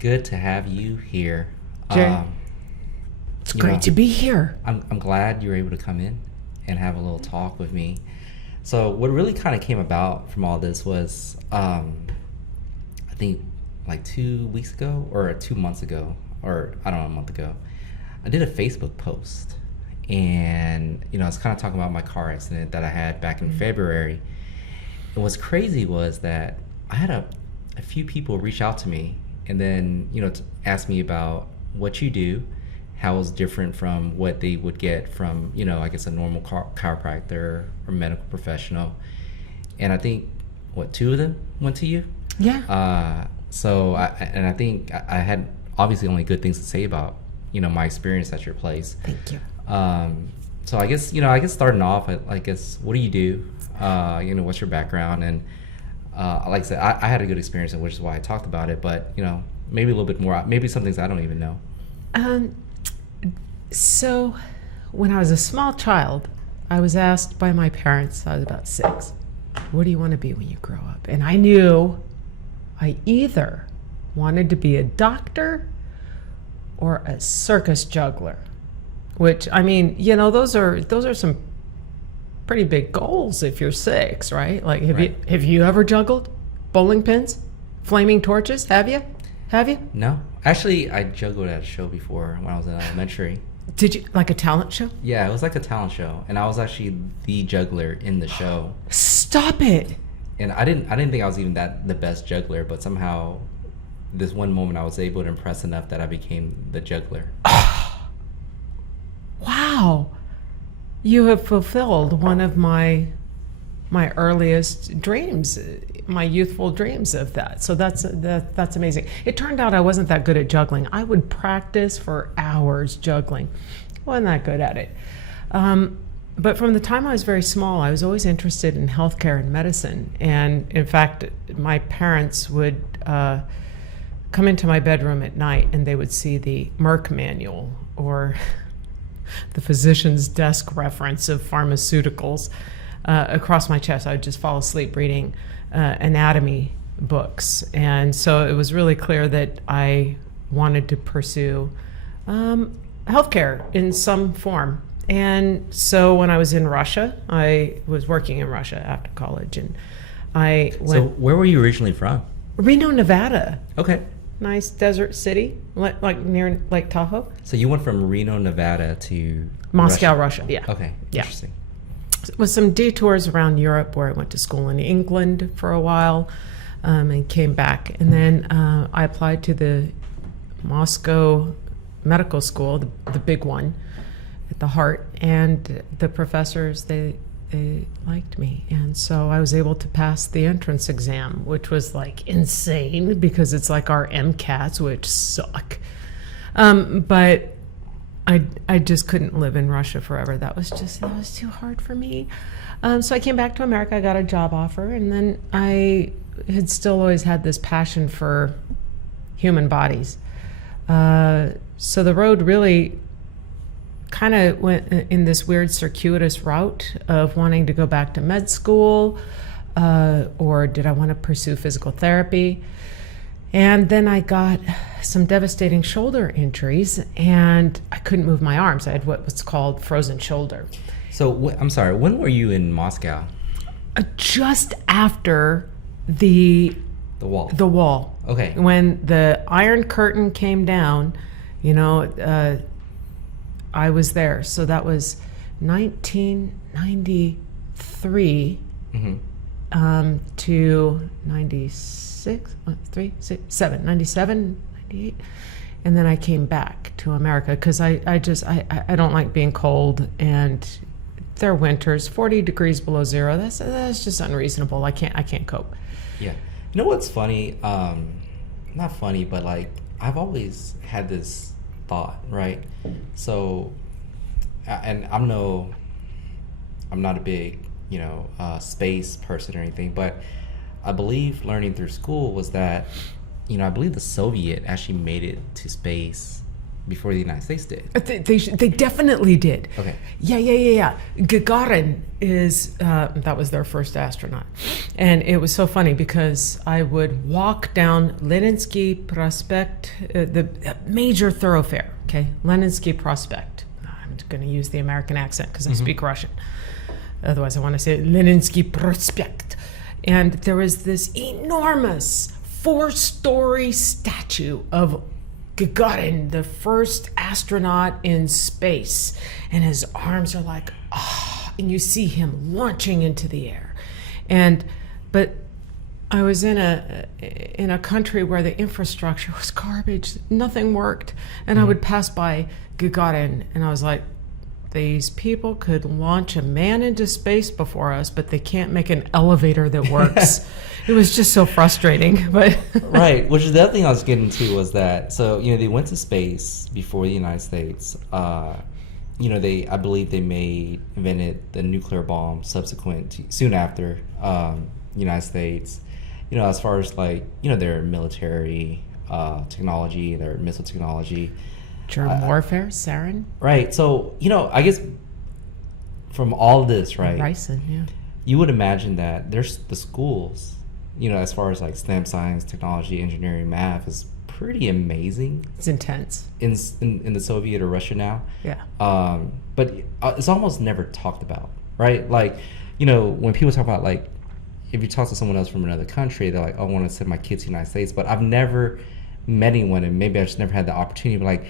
Good to have you here. Jay, it's great to be here. I'm glad you were able to come in and have a little talk with me. So what really kind of came about from all this was, I think like 2 weeks ago or 2 months ago, or I don't know, a month ago, I did a Facebook post. And, I was kind of talking about my car accident that I had back in February. And what's crazy was that I had a few people reach out to me and then, to ask me about what you do, how it's different from what they would get from, I guess a normal chiropractor or medical professional. And I think, two of them went to you? Yeah. So I think I had obviously only good things to say about, my experience at your place. Thank you. So I guess, starting off, I guess, what do you do? What's your background? And like I said, I had a good experience, which is why I talked about it. But, maybe a little bit more, maybe some things I don't even know. So when I was a small child, I was asked by my parents, I was about 6, what do you want to be when you grow up? And I knew I either wanted to be a doctor or a circus juggler, which, I mean, those are some pretty big goals if you're 6, right? Like, have you ever juggled bowling pins, flaming torches? Have you? No. Actually, I juggled at a show before when I was in elementary. Did you, like a talent show? Yeah, it was like a talent show, and I was actually the juggler in the show. Stop it! And I didn't think I was even the best juggler, but somehow, this one moment I was able to impress enough that I became the juggler. Wow, you have fulfilled one of my earliest dreams, my youthful dreams of that. So that's amazing. It turned out I wasn't that good at juggling. I would practice for hours juggling. Wasn't that good at it. But from the time I was very small, I was always interested in healthcare and medicine. And in fact, my parents would come into my bedroom at night and they would see the Merck manual or the physician's desk reference of pharmaceuticals across my chest. I would just fall asleep reading anatomy books. And so it was really clear that I wanted to pursue healthcare in some form. And so when I was in Russia, I was working in Russia after college, and I went. So where were you originally from? Reno, Nevada. Okay. Nice desert city, like near Lake Tahoe. So you went from Reno, Nevada to Moscow, Russia. Yeah. Okay. Yeah. Interesting. With some detours around Europe, where I went to school in England for a while, and came back, and then I applied to the Moscow Medical School, the big one at the heart, and the professors they liked me, and so I was able to pass the entrance exam, which was like insane because it's like our MCATs, which suck. But I just couldn't live in Russia forever. That was too hard for me. So I came back to America. I got a job offer, and then I had still always had this passion for human bodies. So the road really kind of went in this weird circuitous route of wanting to go back to med school, or did I want to pursue physical therapy? And then I got some devastating shoulder injuries, and I couldn't move my arms. I had what's called frozen shoulder. So I'm sorry, when were you in Moscow? Just after the wall. The wall. Okay. When the Iron Curtain came down, I was there. So that was 1993 to 96, 97, 98. And then I came back to America because I don't like being cold, and their winters, 40 degrees below zero. That's just unreasonable. I can't cope. Yeah. You know what's funny? Not funny, but like I've always had this thought, right? So, and I'm not a big, space person or anything, but I believe learning through school was that, I believe the Soviet actually made it to space before the United States did. They definitely did. Okay. Yeah. Gagarin is, that was their first astronaut. And it was so funny because I would walk down Leninsky Prospect, the major thoroughfare, okay? Leninsky Prospect. I'm going to use the American accent because I speak Russian. Otherwise, I want to say Leninsky Prospect. And there was this enormous 4-story statue of Gagarin, the first astronaut in space, and his arms are like, and you see him launching into the air. But I was in a country where the infrastructure was garbage, nothing worked, and I would pass by Gagarin, and I was like, these people could launch a man into space before us, but they can't make an elevator that works. It was just so frustrating. But right, which is the other thing I was getting to was that, so, they went to space before the United States. I believe they invented the nuclear bomb soon after United States. As far as their military technology, their missile technology. Germ warfare, sarin. Right. So, I guess from all this, right? Ricin, yeah. You would imagine that there's the schools, as far as STEM, science, technology, engineering, math is pretty amazing. It's intense. In the Soviet or Russia now. Yeah. But it's almost never talked about, right? When people talk about if you talk to someone else from another country, they're like, oh, I want to send my kids to the United States. But I've never met anyone, and maybe I just never had the opportunity, but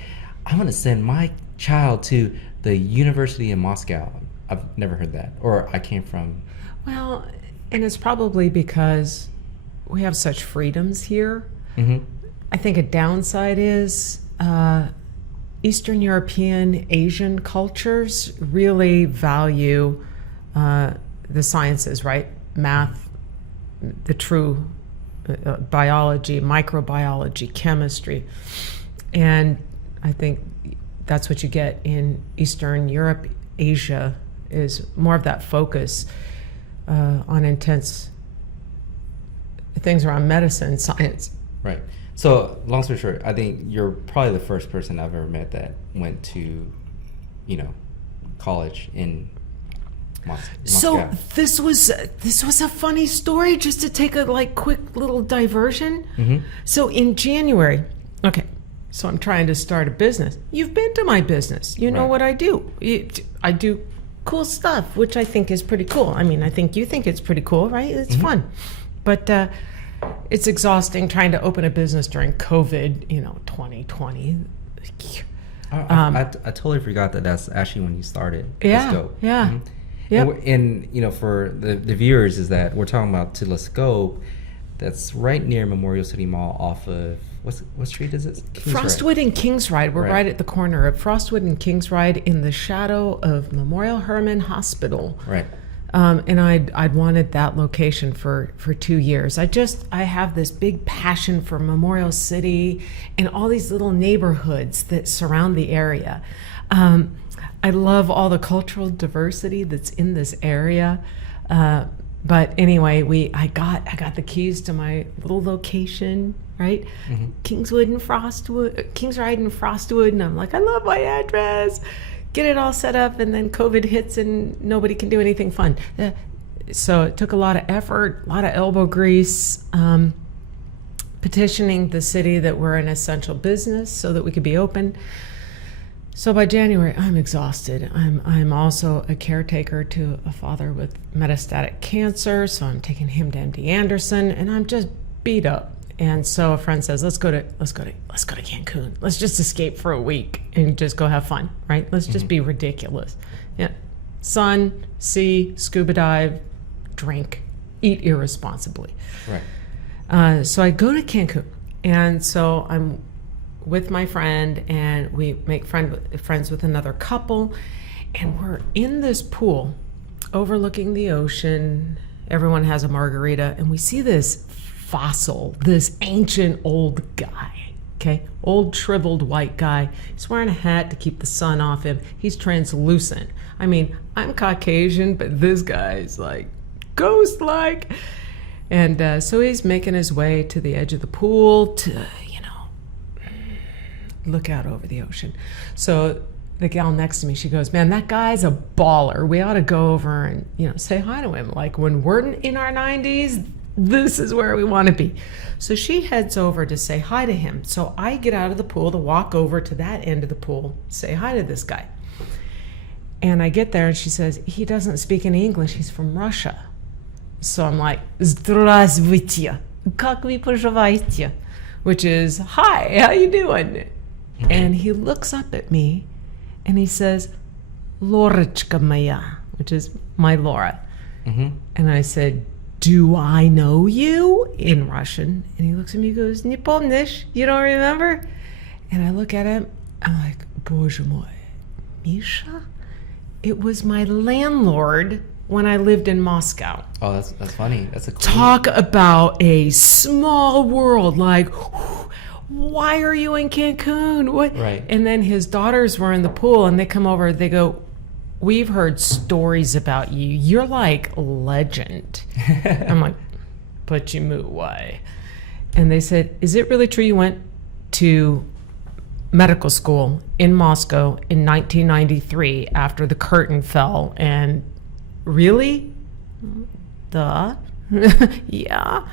I'm going to send my child to the university in Moscow. I've never heard that. Or I came from... Well, and it's probably because we have such freedoms here. Mm-hmm. I think a downside is Eastern European, Asian cultures really value the sciences, right? Math, the true biology, microbiology, chemistry. And I think that's what you get in Eastern Europe. Asia is more of that focus on intense things around medicine, science. Right. So, long story short, I think you're probably the first person I've ever met that went to, college in Moscow. So this was a funny story, just to take a quick little diversion. Mm-hmm. So in January, okay. So I'm trying to start a business. You've been to my business. You know what I do. I do cool stuff, which I think is pretty cool. I mean, I think you think it's pretty cool, right? It's fun. But it's exhausting trying to open a business during COVID, 2020. I totally forgot that's actually when you started. Yeah, yeah. Mm-hmm. Yep. And for the viewers, is that we're talking about Telescope that's right near Memorial City Mall off of... What street is it? Frostwood and Kingsride. We're right at the corner of Frostwood and Kingsride in the shadow of Memorial Hermann Hospital. Right. And I'd wanted that location for 2 years. I have this big passion for Memorial City and all these little neighborhoods that surround the area. I love all the cultural diversity that's in this area. But anyway, I got the keys to my little location, right? Mm-hmm. Kingsride and Frostwood, and I'm like, I love my address. Get it all set up, and then COVID hits, and nobody can do anything fun. So it took a lot of effort, a lot of elbow grease, petitioning the city that we're an essential business so that we could be open. So by January, I'm exhausted. I'm also a caretaker to a father with metastatic cancer, so I'm taking him to MD Anderson, and I'm just beat up. And so a friend says, let's go to Cancun. Let's just escape for a week and just go have fun, right? Let's just be ridiculous. Yeah, sun, sea, scuba dive, drink, eat irresponsibly. Right. So I go to Cancun, and so I'm with my friend, and we make friends with another couple, and we're in this pool overlooking the ocean. Everyone has a margarita, and we see this fossil, this ancient old guy, okay? Old shriveled white guy. He's wearing a hat to keep the sun off him. He's translucent. I mean, I'm Caucasian, but this guy's like ghost-like. And so he's making his way to the edge of the pool to, look out over the ocean. So the gal next to me, she goes, man, that guy's a baller. We ought to go over and, say hi to him. Like when we're in our 90s, this is where we want to be. So she heads over to say hi to him. So I get out of the pool to walk over to that end of the pool, say hi to this guy. And I get there and she says, he doesn't speak any English. He's from Russia. So I'm like, Здравствуйте. Как вы поживаете? Which is, hi, how you doing? And he looks up at me and he says, Lorочка моя, which is my Laura. Mm-hmm. And I said, do I know you? In Russian. And he looks at me and goes, не помнишь? You don't remember? And I look at him, I'm like, Боже мой, Misha? It was my landlord when I lived in Moscow. Oh, that's funny. That's a cool... Talk about a small world. Like, why are you in Cancun? What? Right. And then his daughters were in the pool, and they come over. They go, we've heard stories about you. You're like legend. I'm like, but you moo, why? And they said, is it really true you went to medical school in Moscow in 1993 after the curtain fell? And really? Duh. Yeah.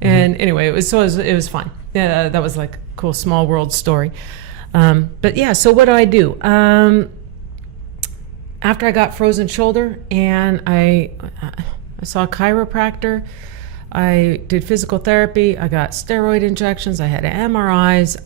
And anyway, it was fun. Yeah, that was like a cool small world story. But yeah, so what do I do? After I got frozen shoulder and I saw a chiropractor, I did physical therapy, I got steroid injections, I had MRIs,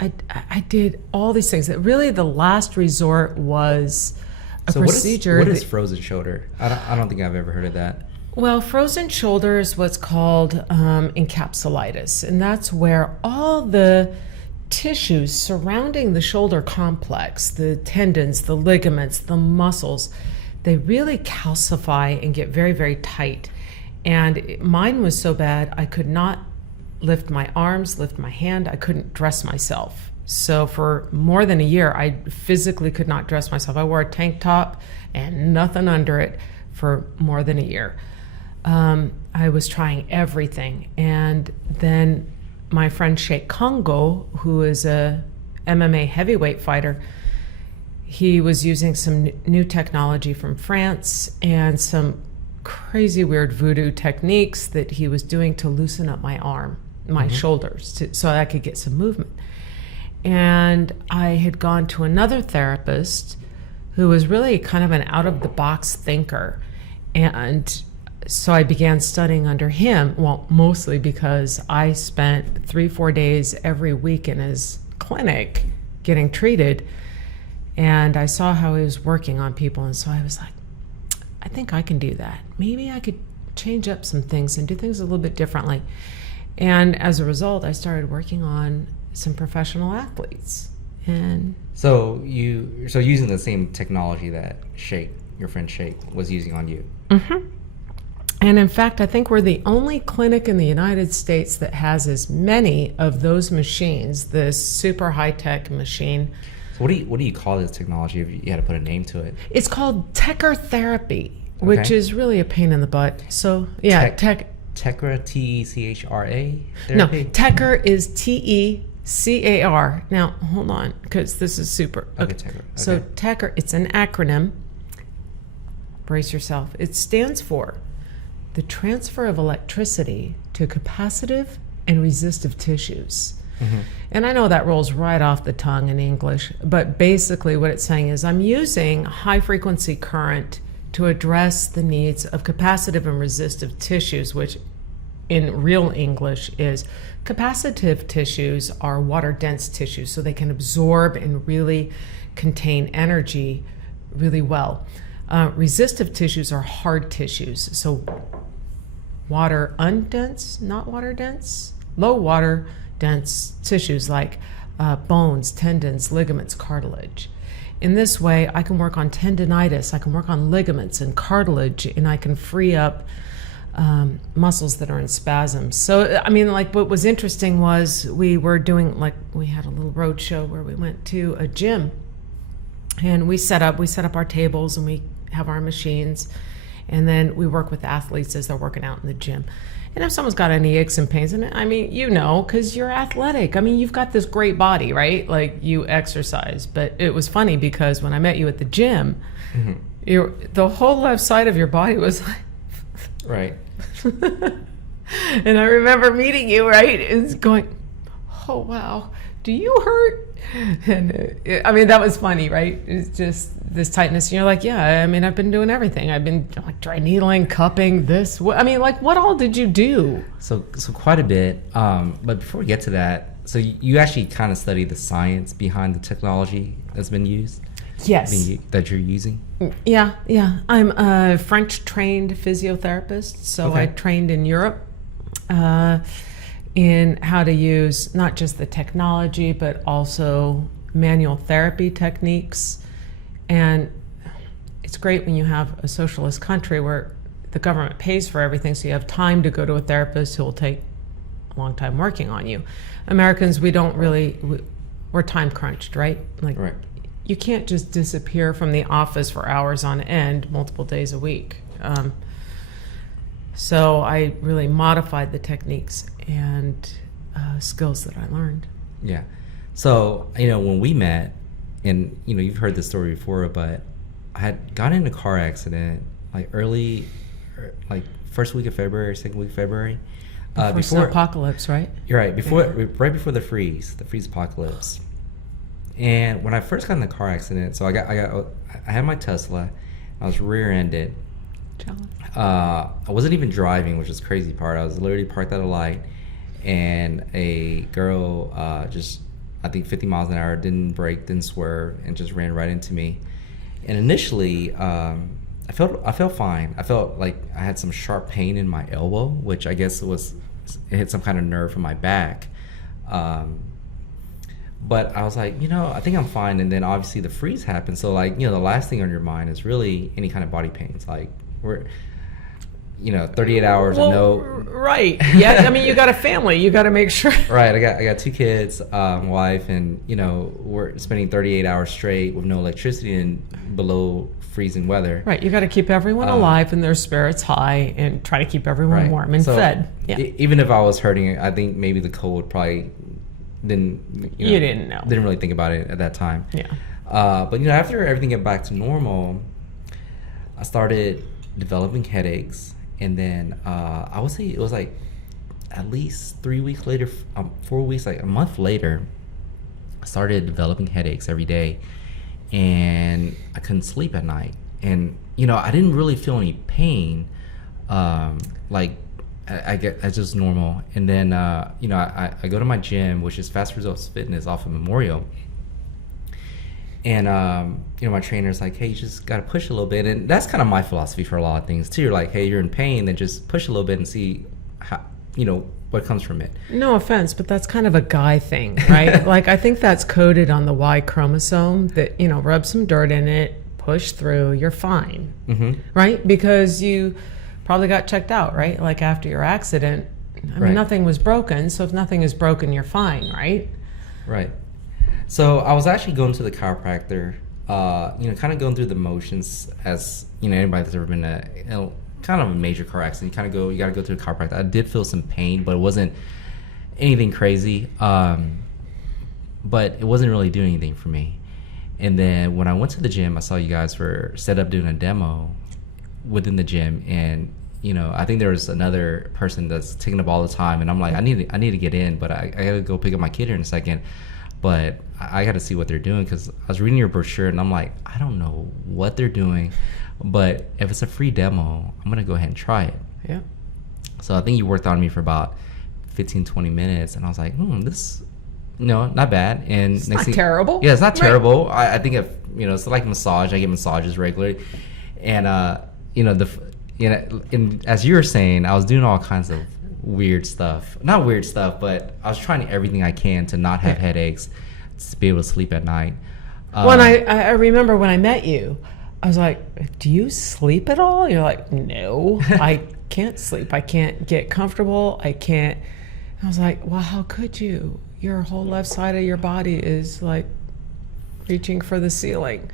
I did all these things. Really the last resort was a procedure. What is frozen shoulder? I don't think I've ever heard of that. Well, frozen shoulder is what's called encapsulitis, and that's where all the tissues surrounding the shoulder complex, the tendons, the ligaments, the muscles, they really calcify and get very, very tight. And mine was so bad, I could not lift my arms, lift my hand. I couldn't dress myself. So for more than a year, I physically could not dress myself. I wore a tank top and nothing under it for more than a year. I was trying everything. And then my friend Sheikh Congo, who is a MMA heavyweight fighter, he was using some new technology from France and some crazy weird voodoo techniques that he was doing to loosen up my arm, my shoulders, so I could get some movement. And I had gone to another therapist who was really kind of an out-of-the-box thinker. And so I began studying under him, well, mostly because I spent 3-4 days every week in his clinic getting treated. And I saw how he was working on people. And so I was like, I think I can do that. Maybe I could change up some things and do things a little bit differently. And as a result, I started working on some professional athletes. And so using the same technology that your friend Sheikh was using on you. Mm-hmm. And in fact, I think we're the only clinic in the United States that has as many of those machines, this super high-tech machine. So what do you call this technology if you had to put a name to it? It's called Techer therapy, which is really a pain in the butt. So yeah, Techer, Techra? No, Techer is Tecar. Now hold on, because this is super. Okay, Techer. Okay. So Techer, it's an acronym. Brace yourself. It stands for the transfer of electricity to capacitive and resistive tissues. Mm-hmm. And I know that rolls right off the tongue in English, but basically what it's saying is I'm using high frequency current to address the needs of capacitive and resistive tissues, which in real English is capacitive tissues are water dense tissues, so they can absorb and really contain energy really well. Resistive tissues are hard tissues, so water undense, not water dense, low water dense tissues like bones, tendons, ligaments, cartilage. In this way, I can work on tendinitis, I can work on ligaments and cartilage, and I can free up muscles that are in spasms. So, I mean, like what was interesting was we had a little road show where we went to a gym and we set up our tables and we have our machines. And then we work with athletes as they're working out in the gym. And if someone's got any aches and pains, and I mean, you know, because you're athletic. I mean, you've got this great body, right? Like, you exercise. But it was funny because when I met you at the gym, the whole left side of your body was like... Right. And I remember meeting you, right? It's going, oh, wow, do you hurt? And I mean, that was funny, right? It's just this tightness. And you're like, yeah, I mean, I've been doing everything. I've been like dry needling, cupping, this. I mean, like, what all did you do? So quite a bit. But before we get to that, so you actually kind of study the science behind the technology that's been used? Yes. That you're using? Yeah. I'm a French-trained physiotherapist, so Okay. I trained in Europe in how to use not just the technology, but also manual therapy techniques. And it's great when you have a socialist country where the government pays for everything, so you have time to go to a therapist who will take a long time working on you. Americans, we're time crunched, right? Like, Right. You can't just disappear from the office for hours on end, multiple days a week. So I really modified the techniques and skills that I learned. Yeah. So, when we met, and, you've heard this story before, but I had gotten in a car accident, like first week of February, second week of February. Before the apocalypse, right? You're right. Right before the freeze apocalypse. And when I first got in the car accident, so I had my Tesla. I was rear-ended. I wasn't even driving, which is the crazy part. I was literally parked at a light, and a girl just, I think 50 miles an hour, didn't brake, didn't swerve, and just ran right into me. And initially, I felt fine. I felt like I had some sharp pain in my elbow, which I guess it hit some kind of nerve from my back. But I was like, I think I'm fine. And then obviously the freeze happened. So, like, the last thing on your mind is really any kind of body pains. Like, 38 hours of no. Right. Yeah. I mean, you got a family. You got to make sure. Right. I got 2 kids, wife, and, we're spending 38 hours straight with no electricity and below freezing weather. Right. You got to keep everyone alive and their spirits high and try to keep everyone warm and fed. Yeah. Even if I was hurting, I think maybe the cold probably didn't. You didn't know. Didn't really think about it at that time. Yeah. But after everything got back to normal, I started developing headaches, and then I would say it was like at least 3 weeks later, 4 weeks, like a month later, I started developing headaches every day, and I couldn't sleep at night. And I didn't really feel any pain, like I get that's just normal. And then I go to my gym, which is Fast Results Fitness off of Memorial. And my trainer's like, hey, you just gotta push a little bit. And that's kind of my philosophy for a lot of things too. You're like, hey, you're in pain, then just push a little bit and see how what comes from it. No offense, but that's kind of a guy thing, right? Like, I think that's coded on the Y chromosome that, rub some dirt in it, push through, you're fine. Mm-hmm. Right? Because you probably got checked out, right? Like, after your accident, I mean, nothing was broken. So if nothing is broken, you're fine, right? Right. So I was actually going to the chiropractor, kind of going through the motions as, anybody that's ever been kind of a major car accident. You got to go to the chiropractor. I did feel some pain, but it wasn't anything crazy. But it wasn't really doing anything for me. And then when I went to the gym, I saw you guys were set up doing a demo within the gym. And, I think there was another person that's taking up all the time. And I'm like, I need to get in, but I got to go pick up my kid here in a second. But I got to see what they're doing, because I was reading your brochure and I'm like, I don't know what they're doing, but if it's a free demo, I'm going to go ahead and try it. Yeah. So I think you worked on me for about 15, 20 minutes, and I was like, this, not bad. And it's not terrible. Yeah, it's not terrible. I think it's like massage. I get massages regularly. And, and as you were saying, I was doing all kinds of weird stuff. Not weird stuff, but I was trying everything I can to not have headaches, to be able to sleep at night. When I remember when I met you, I was like, do you sleep at all? You're like, no, I can't sleep. I can't get comfortable. I can't. I was like, well, how could you? Your whole left side of your body is like reaching for the ceiling.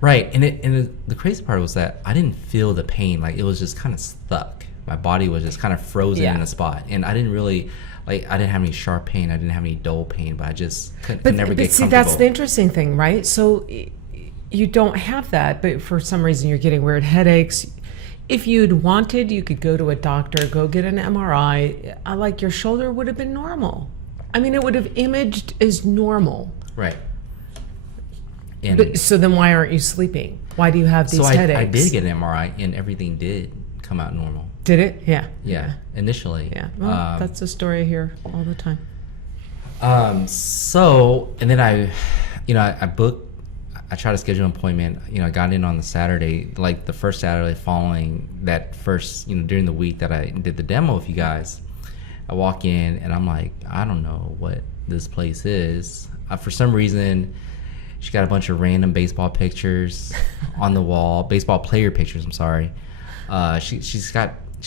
Right, the crazy part was that I didn't feel the pain. Like, it was just kind of stuck. My body was just kind of frozen in a spot, and I didn't really like. I didn't have any sharp pain. I didn't have any dull pain, but I just could never get see, comfortable. that's the interesting thing, right? So you don't have that, but for some reason you're getting weird headaches. If you'd wanted, you could go to a doctor, go get an MRI. Like, your shoulder would have been normal. I mean, it would have imaged as normal. Right. But, so then why aren't you sleeping? Why do you have these headaches? I did get an MRI, and everything did come out normal. Did it? Yeah. Yeah, initially. Yeah. Well, that's a story I hear all the time. So, and then I booked. I tried to schedule an appointment. I got in on the Saturday, like the first Saturday following that first, during the week that I did the demo with you guys. I walk in and I'm like, I don't know what this place is. For some reason, she got a bunch of random baseball pictures on the wall, baseball player pictures. I'm sorry. She's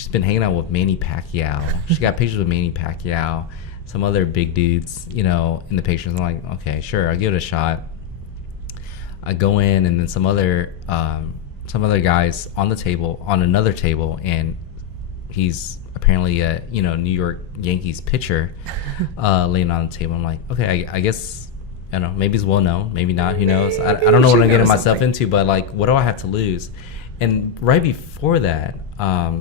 been hanging out with Manny Pacquiao. She got pictures with Manny Pacquiao, some other big dudes, in the pictures. I'm like, okay, sure, I'll give it a shot. I go in, and then some other guys on another table, and he's apparently a New York Yankees pitcher laying on the table. I'm like, okay, I guess, I don't know, maybe he's well known, maybe not, who knows. I don't know what I'm getting myself into, but like, what do I have to lose? And right before that, I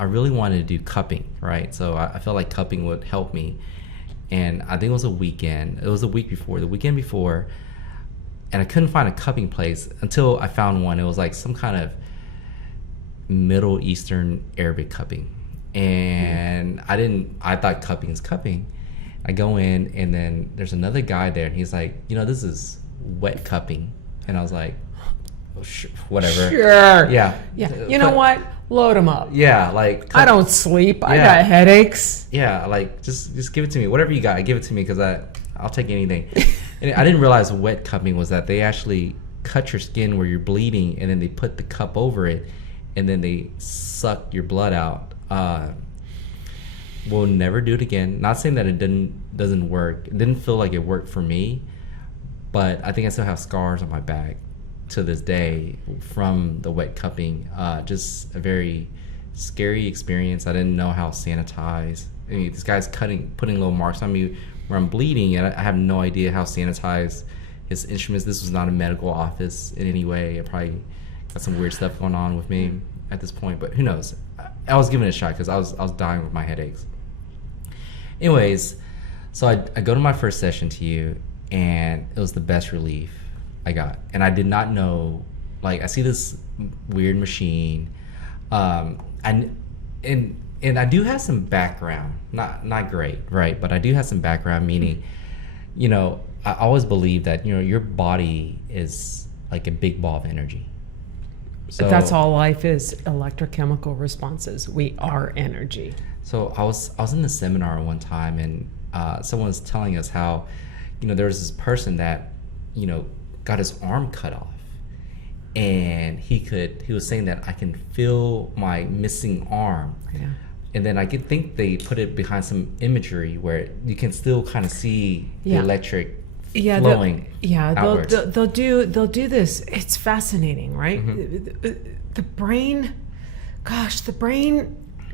really wanted to do cupping, right? So I felt like cupping would help me, and I think it was a weekend. It was the weekend before. And I couldn't find a cupping place until I found one. It was like some kind of Middle Eastern Arabic cupping. And I thought cupping is cupping. I go in, and then there's another guy there, and he's like, this is wet cupping. And I was like, oh, whatever. Sure. Yeah. You know what? Load them up. Yeah, like... I don't sleep. I got headaches. Yeah, like, just give it to me. Whatever you got, give it to me, because I'll take anything. And I didn't realize wet cupping was that they actually cut your skin where you're bleeding, and then they put the cup over it, and then they suck your blood out. We'll never do it again. Not saying that it doesn't work. It didn't feel like it worked for me, but I think I still have scars on my back to this day from the wet cupping. Just a very scary experience. I didn't know how sanitized. I mean, this guy's putting little marks on me where I'm bleeding, and I have no idea how sanitized his instruments. This was not a medical office in any way. I probably got some weird stuff going on with me at this point, but who knows? I was giving it a shot because I was dying with my headaches. Anyways, so I go to my first session to you, and it was the best relief I got. And I did not know, like, I see this weird machine, and I do have some background, not great, right? But I do have some background, meaning, I always believe that, your body is like a big ball of energy. So that's all life is, electrochemical responses. We are energy. So I was in the seminar one time, and someone was telling us how, there was this person that, got his arm cut off. And he was saying that I can feel my missing arm. Yeah. And then I could think they put it behind some imagery where you can still kind of see the electric flowing outwards. They'll do this. It's fascinating, right? Mm-hmm. The brain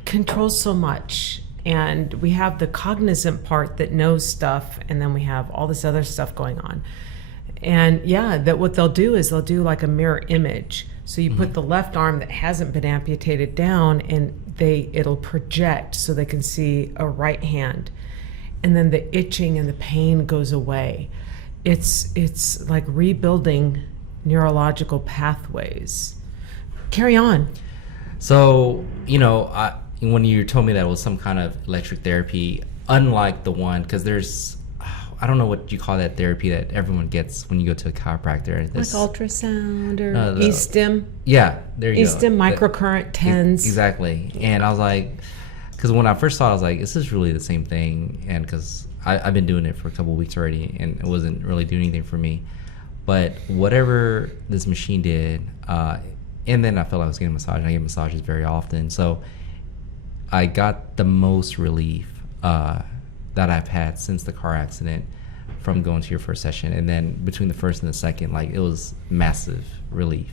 controls so much, and we have the cognizant part that knows stuff, and then we have all this other stuff going on. And that what they'll do is they'll do like a mirror image. So you put the left arm that hasn't been amputated down, and it'll project so they can see a right hand, and then the itching and the pain goes away. It's like rebuilding neurological pathways. Carry on. So when you told me that it was some kind of electric therapy, unlike the one, because there's, I don't know what you call that therapy that everyone gets when you go to a chiropractor. Like ultrasound or E-stim. Yeah, there you go. E-stim, microcurrent, TENS. Exactly. And I was like, because when I first saw it, I was like, is this really the same thing? And because I've been doing it for a couple of weeks already, and it wasn't really doing anything for me. But whatever this machine did, and then I felt like I was getting a massage, and I get massages very often. So I got the most relief that I've had since the car accident from going to your first session, and then between the first and the second, like, it was massive relief.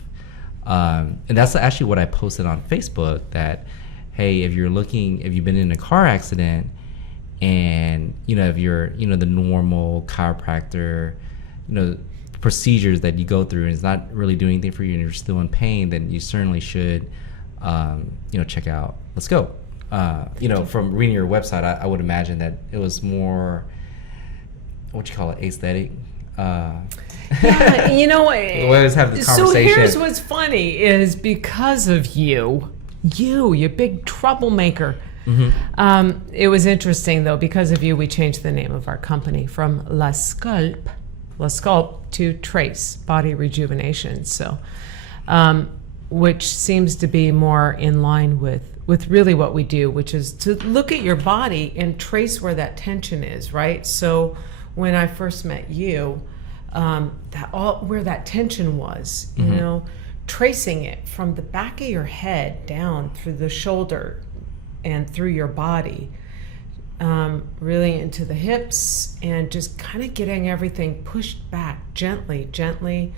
And that's actually what I posted on Facebook, that, hey, if you've been in a car accident, and, you know, if you're, you know, the normal chiropractor, you know, procedures that you go through, and it's not really doing anything for you, and you're still in pain, then you certainly should, you know, check out Let's Go. You know, from reading your website, I would imagine that it was more, what you call it, aesthetic. Yeah, you know, we always have the conversation. So here's what's funny is, because of you big troublemaker. Mm-hmm. It was interesting, though, because of you, we changed the name of our company from La Sculpt to Trace Body Rejuvenation. So, which seems to be more in line with really what we do, which is to look at your body and trace where that tension is, right? So when I first met you, where that tension was, you know, tracing it from the back of your head down through the shoulder and through your body, really into the hips, and just kind of getting everything pushed back gently,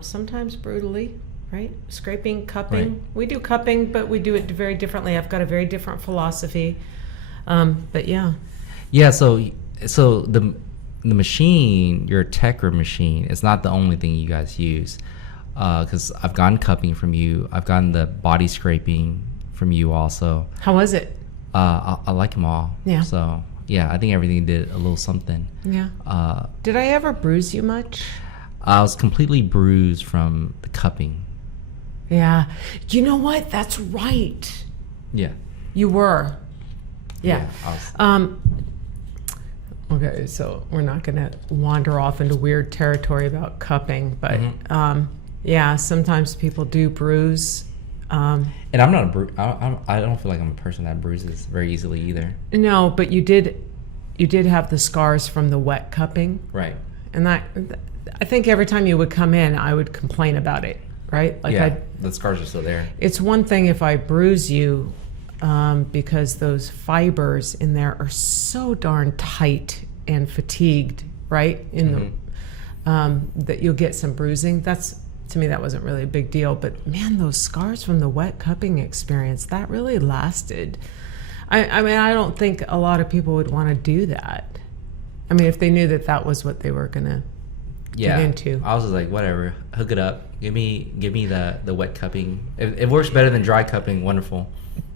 sometimes brutally, right? Scraping, cupping. Right. We do cupping, but we do it very differently. I've got a very different philosophy. But yeah. Yeah, so the machine, your Tecker machine, is not the only thing you guys use. Because I've gotten cupping from you. I've gotten the body scraping from you also. How was it? I like them all. Yeah. So, yeah, I think everything did a little something. Yeah. Did I ever bruise you much? I was completely bruised from the cupping. Yeah. You know what? That's right. Yeah. You were. Yeah. I was. Okay, so we're not going to wander off into weird territory about cupping, but yeah, sometimes people do bruise. And I'm not I don't feel like I'm a person that bruises very easily either. No, but you did have the scars from the wet cupping. Right. And I think every time you would come in, I would complain about it, right? Like, yeah, the scars are still there. It's one thing if I bruise you, because those fibers in there are so darn tight and fatigued, right? That you'll get some bruising. To me, that wasn't really a big deal. But man, those scars from the wet cupping experience, that really lasted. I mean, I don't think a lot of people would want to do that. I mean, if they knew that was what they were gonna get into. I was just like, whatever, hook it up. Give me the wet cupping. It works better than dry cupping. Wonderful.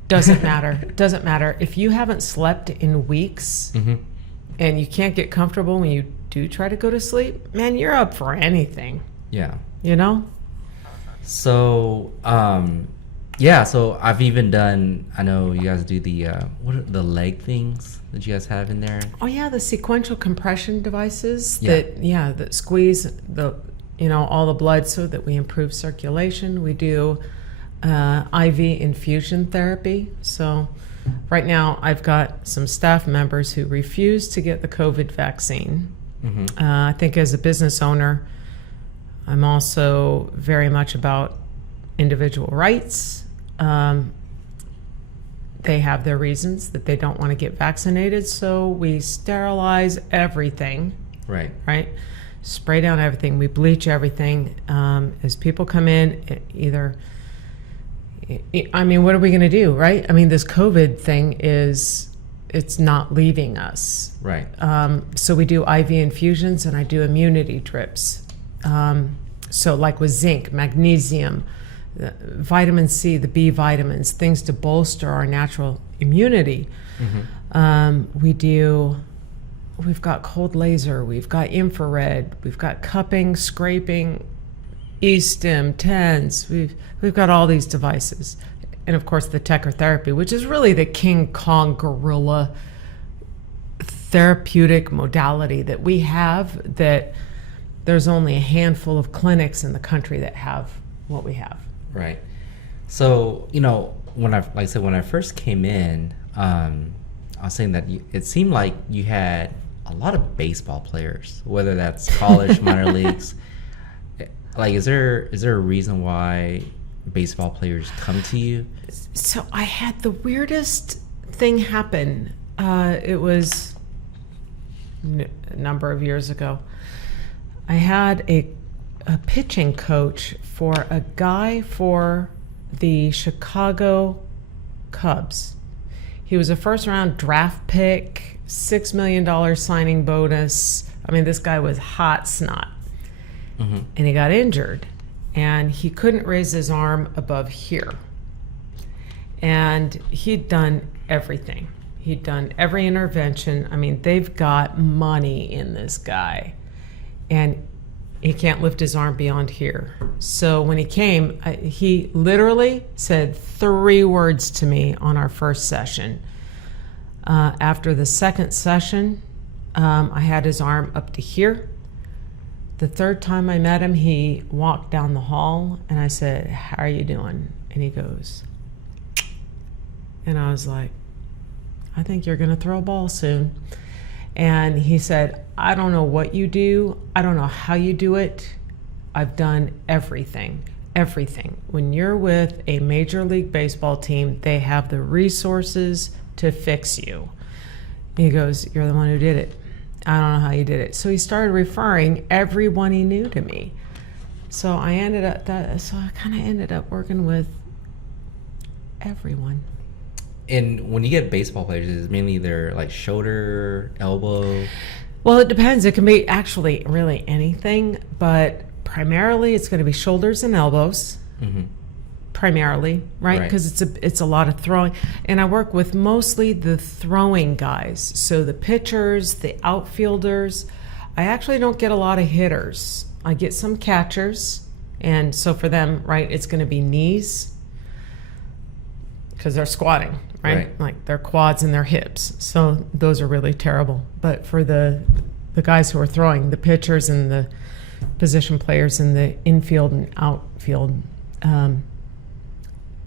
Doesn't matter. If you haven't slept in weeks and you can't get comfortable when you do try to go to sleep, man, you're up for anything. Yeah. You know? So, so I've even done, I know you guys do the, what are the leg things that you guys have in there? Oh yeah, the sequential compression devices that squeeze all the blood so that we improve circulation. We do IV infusion therapy. So right now I've got some staff members who refuse to get the COVID vaccine. I think as a business owner, I'm also very much about individual rights. They have their reasons that they don't want to get vaccinated, so we sterilize everything. Right? Spray down everything. We bleach everything. As people come in, what are we going to do, right? I mean, this COVID thing it's not leaving us. Right. So we do IV infusions, and I do immunity drips. So like with zinc, magnesium, vitamin C, the B vitamins, things to bolster our natural immunity. We've got cold laser, we've got infrared, we've got cupping, scraping, e-stim, TENS, we've got all these devices. And of course the Tecker therapy, which is really the King Kong gorilla therapeutic modality that we have, that there's only a handful of clinics in the country that have what we have. Right. So, when I first came in, I was saying that it seemed like you had a lot of baseball players, whether that's college, minor leagues. Like, is there a reason why baseball players come to you? So I had the weirdest thing happen. It was a number of years ago. I had a pitching coach for a guy for the Chicago Cubs. He was a first-round draft pick, $6 million signing bonus. I mean, this guy was hot snot. Mm-hmm. And he got injured, and he couldn't raise his arm above here. And he'd done everything. He'd done every intervention. I mean, they've got money in this guy. And he can't lift his arm beyond here. So when he came, he literally said 3 words to me on our first session. After the second session, I had his arm up to here. The third time I met him, he walked down the hall, and I said, "How are you doing?" And he goes, and I was like, "I think you're going to throw a ball soon." And he said, "I don't know what you do. I don't know how you do it. I've done everything. Everything. When you're with a Major League Baseball team, they have the resources to fix you." He goes, "You're the one who did it. I don't know how you did it." So he started referring everyone he knew to me. So I kind of ended up working with everyone. And when you get baseball players, is it mainly their like shoulder, elbow? Well, it depends. It can be actually really anything, but primarily it's going to be shoulders and elbows. Mm-hmm. Primarily, right? Because it's a lot of throwing. And I work with mostly the throwing guys. So the pitchers, the outfielders. I actually don't get a lot of hitters. I get some catchers. And so for them, right, it's going to be knees because they're squatting, right? Like their quads and their hips. So those are really terrible. But for the guys who are throwing, the pitchers and the position players in the infield and outfield,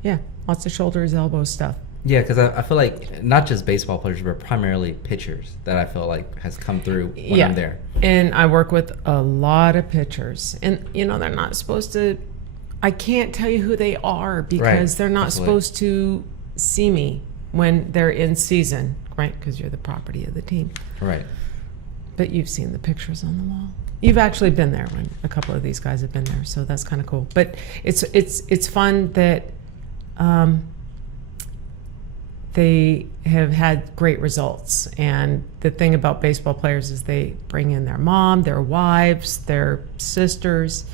yeah, lots of shoulders, elbows stuff. Yeah, because I feel like not just baseball players, but primarily pitchers that I feel like has come through when I'm there. And I work with a lot of pitchers. And, they're not supposed to, I can't tell you who they are because they're not supposed to see me when they're in season, right? Because you're the property of the team. Right. But you've seen the pictures on the wall. You've actually been there when a couple of these guys have been there, so that's kind of cool. But it's fun that they have had great results. And the thing about baseball players is they bring in their mom, their wives, their sisters.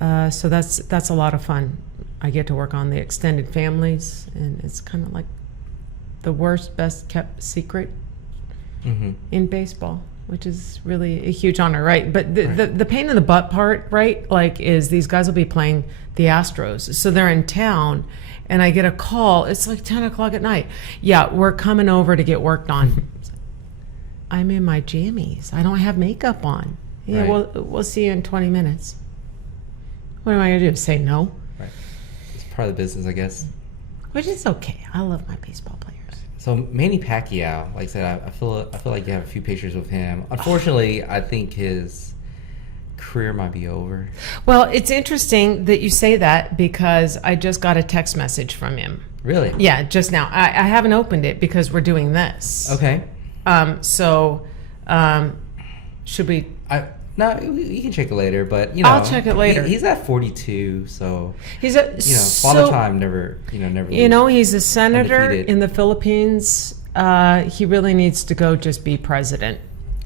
So that's a lot of fun. I get to work on the extended families, and it's kind of like the worst, best kept secret in baseball, which is really a huge honor, right? But the pain in the butt part, right, like is these guys will be playing the Astros. So they're in town, and I get a call. It's like 10 o'clock at night. Yeah, we're coming over to get worked on. I'm in my jammies. I don't have makeup on. Yeah, we'll see you in 20 minutes. What am I going to do? Say no? Right. It's part of the business, I guess. Which is okay. I love my baseball players. So Manny Pacquiao, like I said, I feel like you have a few pictures with him. Unfortunately, I think his career might be over. Well, it's interesting that you say that because I just got a text message from him. Really? Yeah, just now. I haven't opened it because we're doing this. Okay. Should we? No, you can check it later, but I'll check it later. He's at 42, so he's Father Time never. He's a senator undefeated in the Philippines. He really needs to go just be president.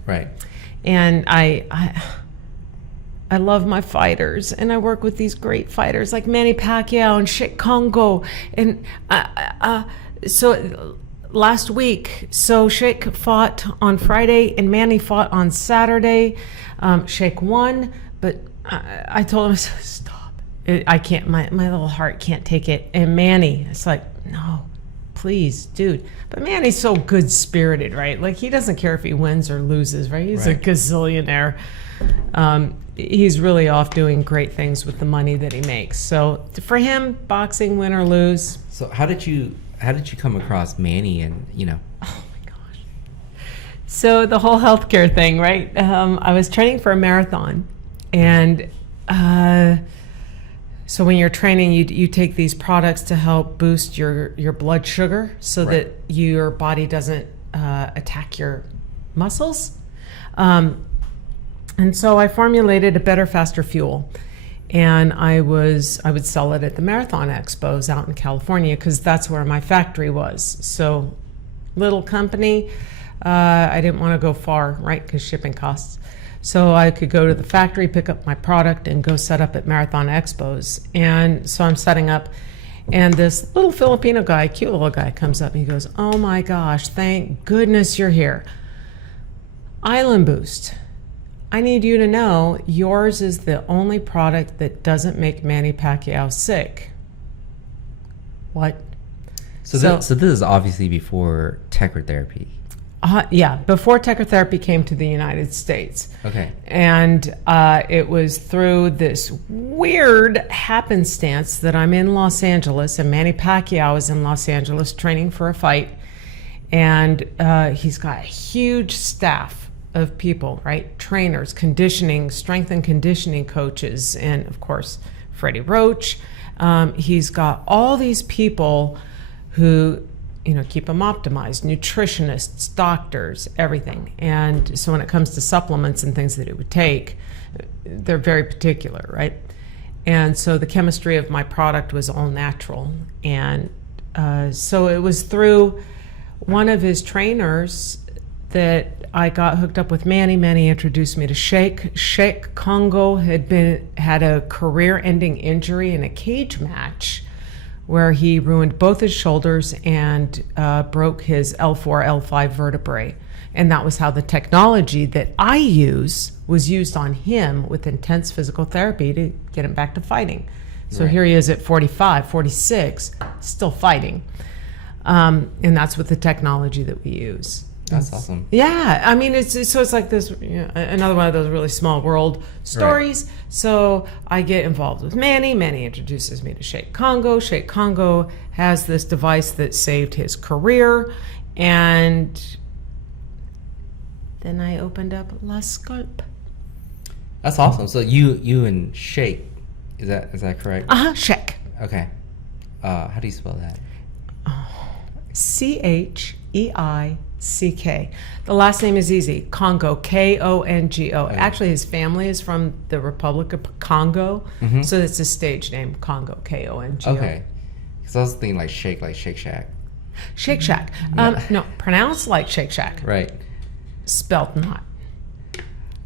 Right. And I love my fighters, and I work with these great fighters like Manny Pacquiao and Sheik Congo, and so. Last week, so Sheik fought on Friday and Manny fought on Saturday. Sheik won, but I told him, I said, stop. I can't, my little heart can't take it. And Manny, it's like, no, please, dude. But Manny's so good-spirited, right? Like, he doesn't care if he wins or loses, right? He's a gazillionaire. He's really off doing great things with the money that he makes. So for him, boxing, win or lose. So how did you come across Manny and, Oh my gosh. So the whole healthcare thing, right? I was training for a marathon, and so when you're training, you take these products to help boost your blood sugar so that your body doesn't attack your muscles. And so I formulated a better, faster fuel. And I would sell it at the marathon expos out in California because that's where my factory was. So little company, I didn't want to go far, right? Because shipping costs. So I could go to the factory, pick up my product, and go set up at marathon expos. And so I'm setting up, and this little Filipino guy, cute little guy, comes up and he goes, "Oh my gosh, thank goodness you're here. Island Boost. I need you to know yours is the only product that doesn't make Manny Pacquiao sick." What? So this is obviously before techotherapy. Yeah, before techotherapy came to the United States. Okay. And it was through this weird happenstance that I'm in Los Angeles, and Manny Pacquiao is in Los Angeles training for a fight. And he's got a huge staff of people, right? Trainers, conditioning, strength and conditioning coaches, and of course, Freddie Roach. He's got all these people who, keep him optimized, nutritionists, doctors, everything. And so when it comes to supplements and things that it would take, they're very particular, right? And so the chemistry of my product was all natural. And so it was through one of his trainers that I got hooked up with Manny. Manny introduced me to Sheik. Sheik Congo had a career-ending injury in a cage match where he ruined both his shoulders and broke his L4, L5 vertebrae. And that was how the technology that I use was used on him with intense physical therapy to get him back to fighting. So Right. Here he is at 45, 46, still fighting. And that's with the technology that we use. That's awesome. Yeah, I mean, it's like this, another one of those really small world stories. Right. So I get involved with Manny. Manny introduces me to Sheik Congo. Sheik Congo has this device that saved his career, and then I opened up La Sculpt. That's awesome. So you and Sheik, is that correct? Sheik. Okay. How do you spell that? Cheick. The last name is easy. Congo, Kongo. Okay. Actually, his family is from the Republic of Congo, so it's a stage name, Congo, Kongo. Okay. Because I was thinking like Shake Shack. Shake Shack. No, pronounced like Shake Shack. Right. Spelt not.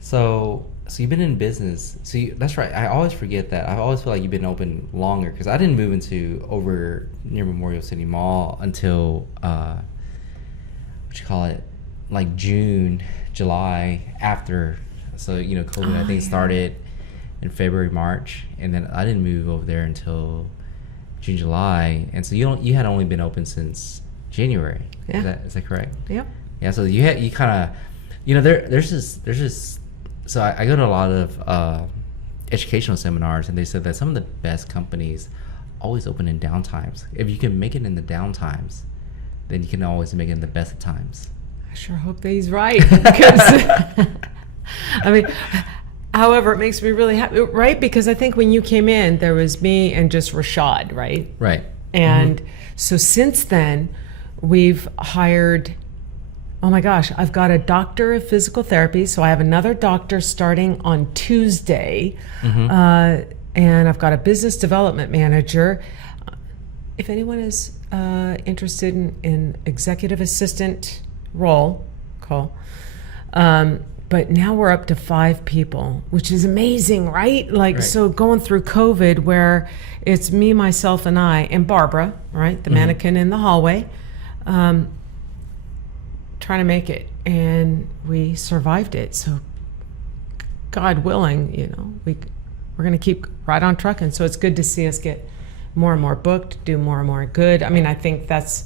So you've been in business. That's right. I always forget that. I always feel like you've been open longer because I didn't move into over near Memorial City Mall until like June, July after. So COVID I think started in February, March, and then I didn't move over there until June, July, and so you had only been open since January. Yeah. Is that correct? Yep. Yeah. So you kind of there's this. So I go to a lot of educational seminars, and they said that some of the best companies always open in downtimes. If you can make it in the downtimes, then you can always make it in the best of times. I sure hope that he's right. Because, I mean, however, it makes me really happy, right? Because I think when you came in, there was me and just Rashad, right? Right. And so since then, we've hired... Oh my gosh, I've got a doctor of physical therapy, so I have another doctor starting on Tuesday, and I've got a business development manager. If anyone is interested in executive assistant role, call. But now we're up to 5 people, which is amazing, right? Right. So going through COVID where it's me, myself, and I, and Barbara, right, the mannequin in the hallway, trying to make it, and we survived it. So God willing, we're going to keep right on trucking. So it's good to see us get more and more booked, do more and more good. I mean, I think that's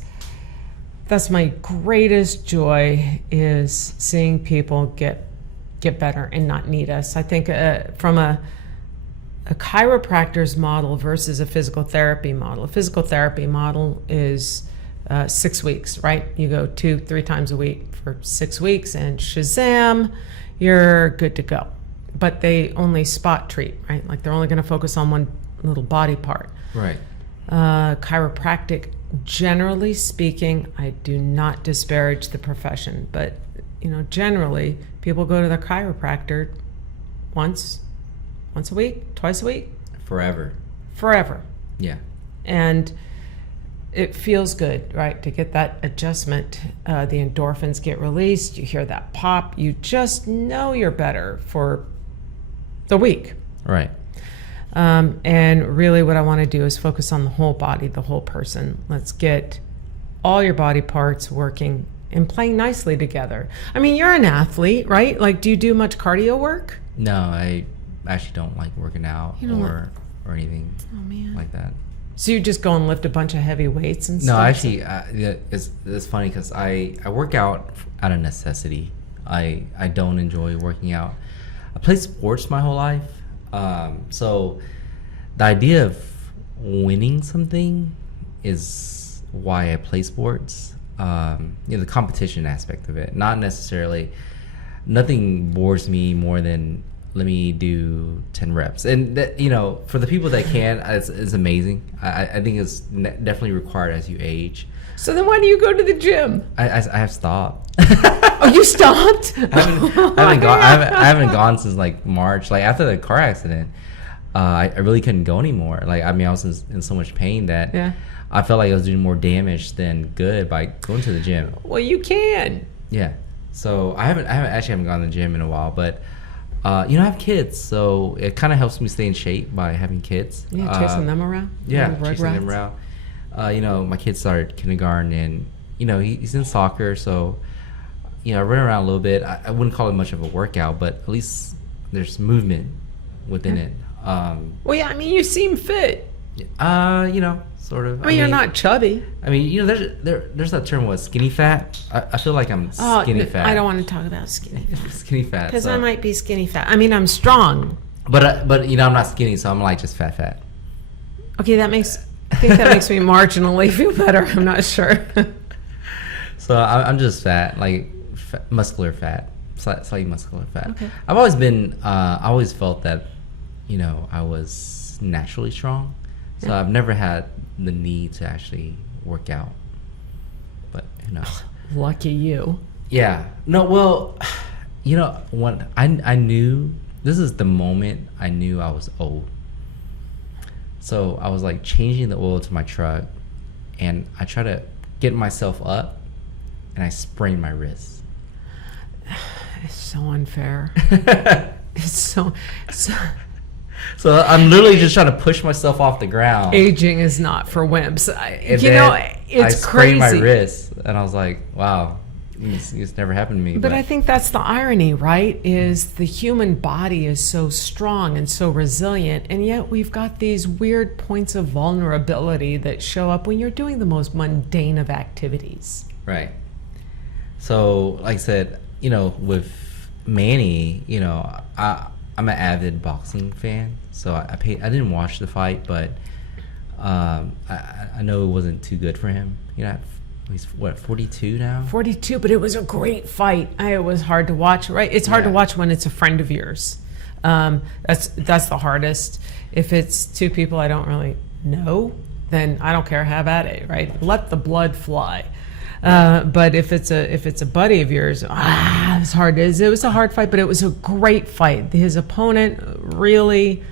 my greatest joy, is seeing people get better and not need us. I think from a chiropractor's model versus a physical therapy model. A physical therapy model is 6 weeks, right? You go 2-3 times a week for 6 weeks, and shazam, you're good to go. But they only spot treat, right? Like they're only going to focus on one little body part. Right. Chiropractic, generally speaking, I do not disparage the profession, but generally people go to their chiropractor once a week, twice a week, Forever. Yeah. and it feels good, right, to get that adjustment. The endorphins get released. You hear that pop. You just know you're better for the week. Right. And really what I want to do is focus on the whole body, the whole person. Let's get all your body parts working and playing nicely together. I mean, you're an athlete, right? Like, do you do much cardio work? No, I actually don't like working out You don't or anything like that. So you just go and lift a bunch of heavy weights and No, stuff? actually, it's funny because I work out out of necessity. I don't enjoy working out. I played sports my whole life, so the idea of winning something is why I play sports. The competition aspect of it, not necessarily. Nothing bores me more than let me do 10 reps, and that, for the people that can, it's amazing. I think it's definitely required as you age. So then why do you go to the gym? I have stopped. Oh, you stopped? I haven't gone since like March. Like after the car accident, I really couldn't go anymore. Like I was in so much pain that I felt like I was doing more damage than good by going to the gym. Well, you can. Yeah. So I haven't gone to the gym in a while, but I have kids, so it kind of helps me stay in shape by having kids. Yeah, chasing them around. Yeah, chasing them around. My kid started kindergarten, and he's in soccer, so I run around a little bit. I wouldn't call it much of a workout, but at least there's movement within it. Well, yeah, I mean, you seem fit. Sort of. I mean, you're not chubby. I mean, there's that term, what, skinny fat? I feel like I'm skinny fat. I don't want to talk about skinny fat. Skinny fat. Because I might be skinny fat. I mean, I'm strong. But I'm not skinny, so I'm like just fat. Okay, I think that makes me marginally feel better. I'm not sure. So I'm just fat, like muscular fat, slightly muscular fat. Okay. I've always been, I always felt that, I was naturally strong. So I've never had the need to actually work out. But who knows? Lucky you. Yeah. No, well, when I knew, this is the moment I knew I was old. So I was like changing the oil to my truck, and I tried to get myself up, and I sprained my wrist. It's so unfair. It's so. So I'm literally just trying to push myself off the ground. Aging is not for wimps. It's I crazy. sprained my wrist, and I was like, wow, it's never happened to me. But I think that's the irony, right? Is the human body is so strong and so resilient, and yet we've got these weird points of vulnerability that show up when you're doing the most mundane of activities. Right. So, like I said, with Manny, I'm an avid boxing fan, so I didn't watch the fight, but I know it wasn't too good for him. He's 42 now. 42, but it was a great fight. It was hard to watch, right? It's hard to watch when it's a friend of yours. That's the hardest. If it's two people I don't really know, then I don't care. Have at it, right? Let the blood fly. But if it's a buddy of yours, it's hard. It was a hard fight, but it was a great fight. His opponent really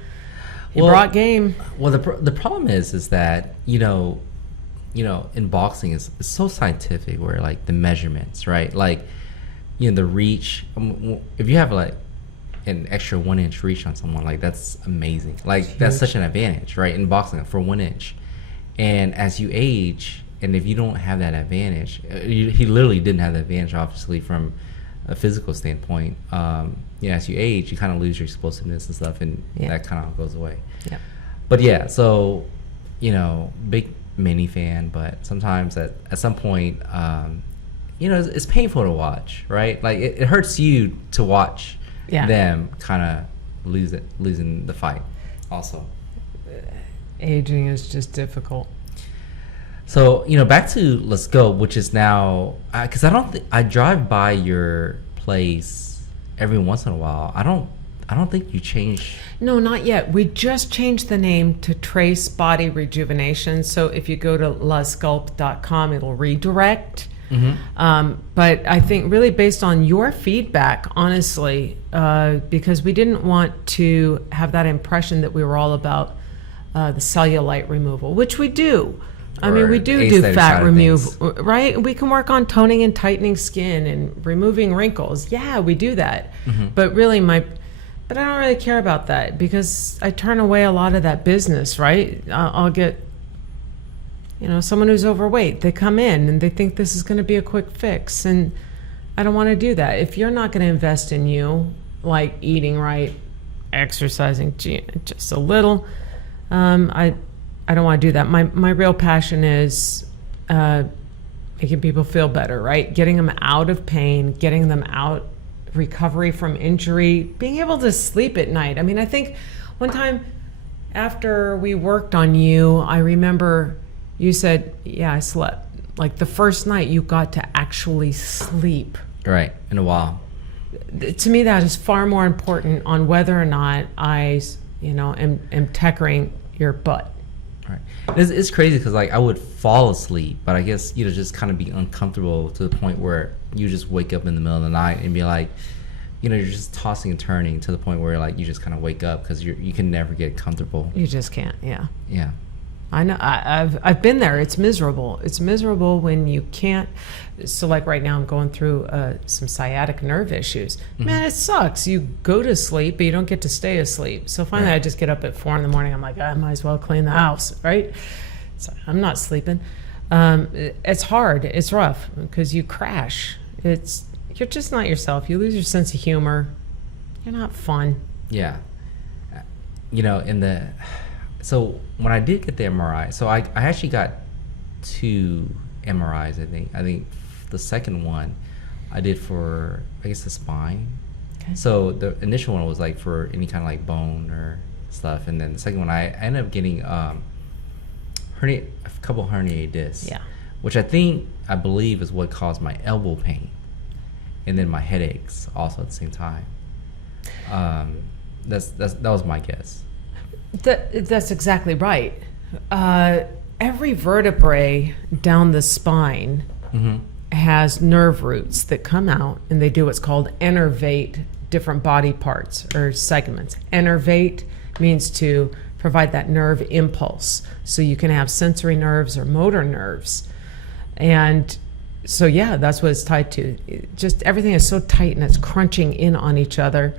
brought game. Well, the problem is that in boxing it's so scientific, where like the measurements, right? Like the reach. If you have like an extra 1 inch reach on someone, like that's amazing. Like that's such an advantage, right? In boxing for 1 inch, and as you age. And if you don't have that advantage, he literally didn't have the advantage, obviously, from a physical standpoint. As you age, you kind of lose your explosiveness and stuff, and that kind of goes away. Yeah. But yeah, so, big Manny fan, but sometimes at some point, it's painful to watch, right? Like it hurts you to watch them kind of losing the fight also. Aging is just difficult. So, back to Let's Go, which is now, because I drive by your place every once in a while. I don't think you changed. No, not yet. We just changed the name to Trace Body Rejuvenation. So if you go to lasculpt.com, it'll redirect. But I think really based on your feedback, honestly, because we didn't want to have that impression that we were all about the cellulite removal, which we do. I mean, we do fat removal, right? We can work on toning and tightening skin and removing wrinkles. Yeah, we do that. But really, but I don't really care about that because I turn away a lot of that business, right? I'll get, someone who's overweight. They come in and they think this is going to be a quick fix, and I don't want to do that. If you're not going to invest in you, like eating right, exercising just a little, I don't want to do that. My real passion is making people feel better, right? Getting them out of pain, getting them out, recovery from injury, being able to sleep at night. I mean, I think one time after we worked on you, I remember you said, yeah, I slept. Like the first night you got to actually sleep. Right, in a while. To me, that is far more important on whether or not I, am techering your butt. Right. It's crazy because I would fall asleep, but I guess just kind of be uncomfortable to the point where you just wake up in the middle of the night and be like, you're just tossing and turning to the point where you just kind of wake up because you can never get comfortable. You just can't. Yeah. Yeah. I know. I've been there. It's miserable. It's miserable when you can't. So right now I'm going through some sciatic nerve issues. Man, it sucks. You go to sleep, but you don't get to stay asleep. So finally I just get up at 4 a.m. I'm like, I might as well clean the house, right? So I'm not sleeping. It's hard. It's rough because you crash. You're just not yourself. You lose your sense of humor. You're not fun. Yeah. So when I did get the MRI, so I actually got 2 MRIs, I think the second one I did for, I guess, the spine. Okay. So the initial one was for any kind of bone or stuff. And then the second one, I ended up getting a couple herniated discs. Yeah. Which I believe is what caused my elbow pain. And then my headaches also at the same time. That was my guess. That's exactly right. Every vertebrae down the spine has nerve roots that come out, and they do what's called innervate different body parts or segments. Innervate means to provide that nerve impulse, so you can have sensory nerves or motor nerves. And so, yeah, that's what it's tied to. Just everything is so tight and it's crunching in on each other.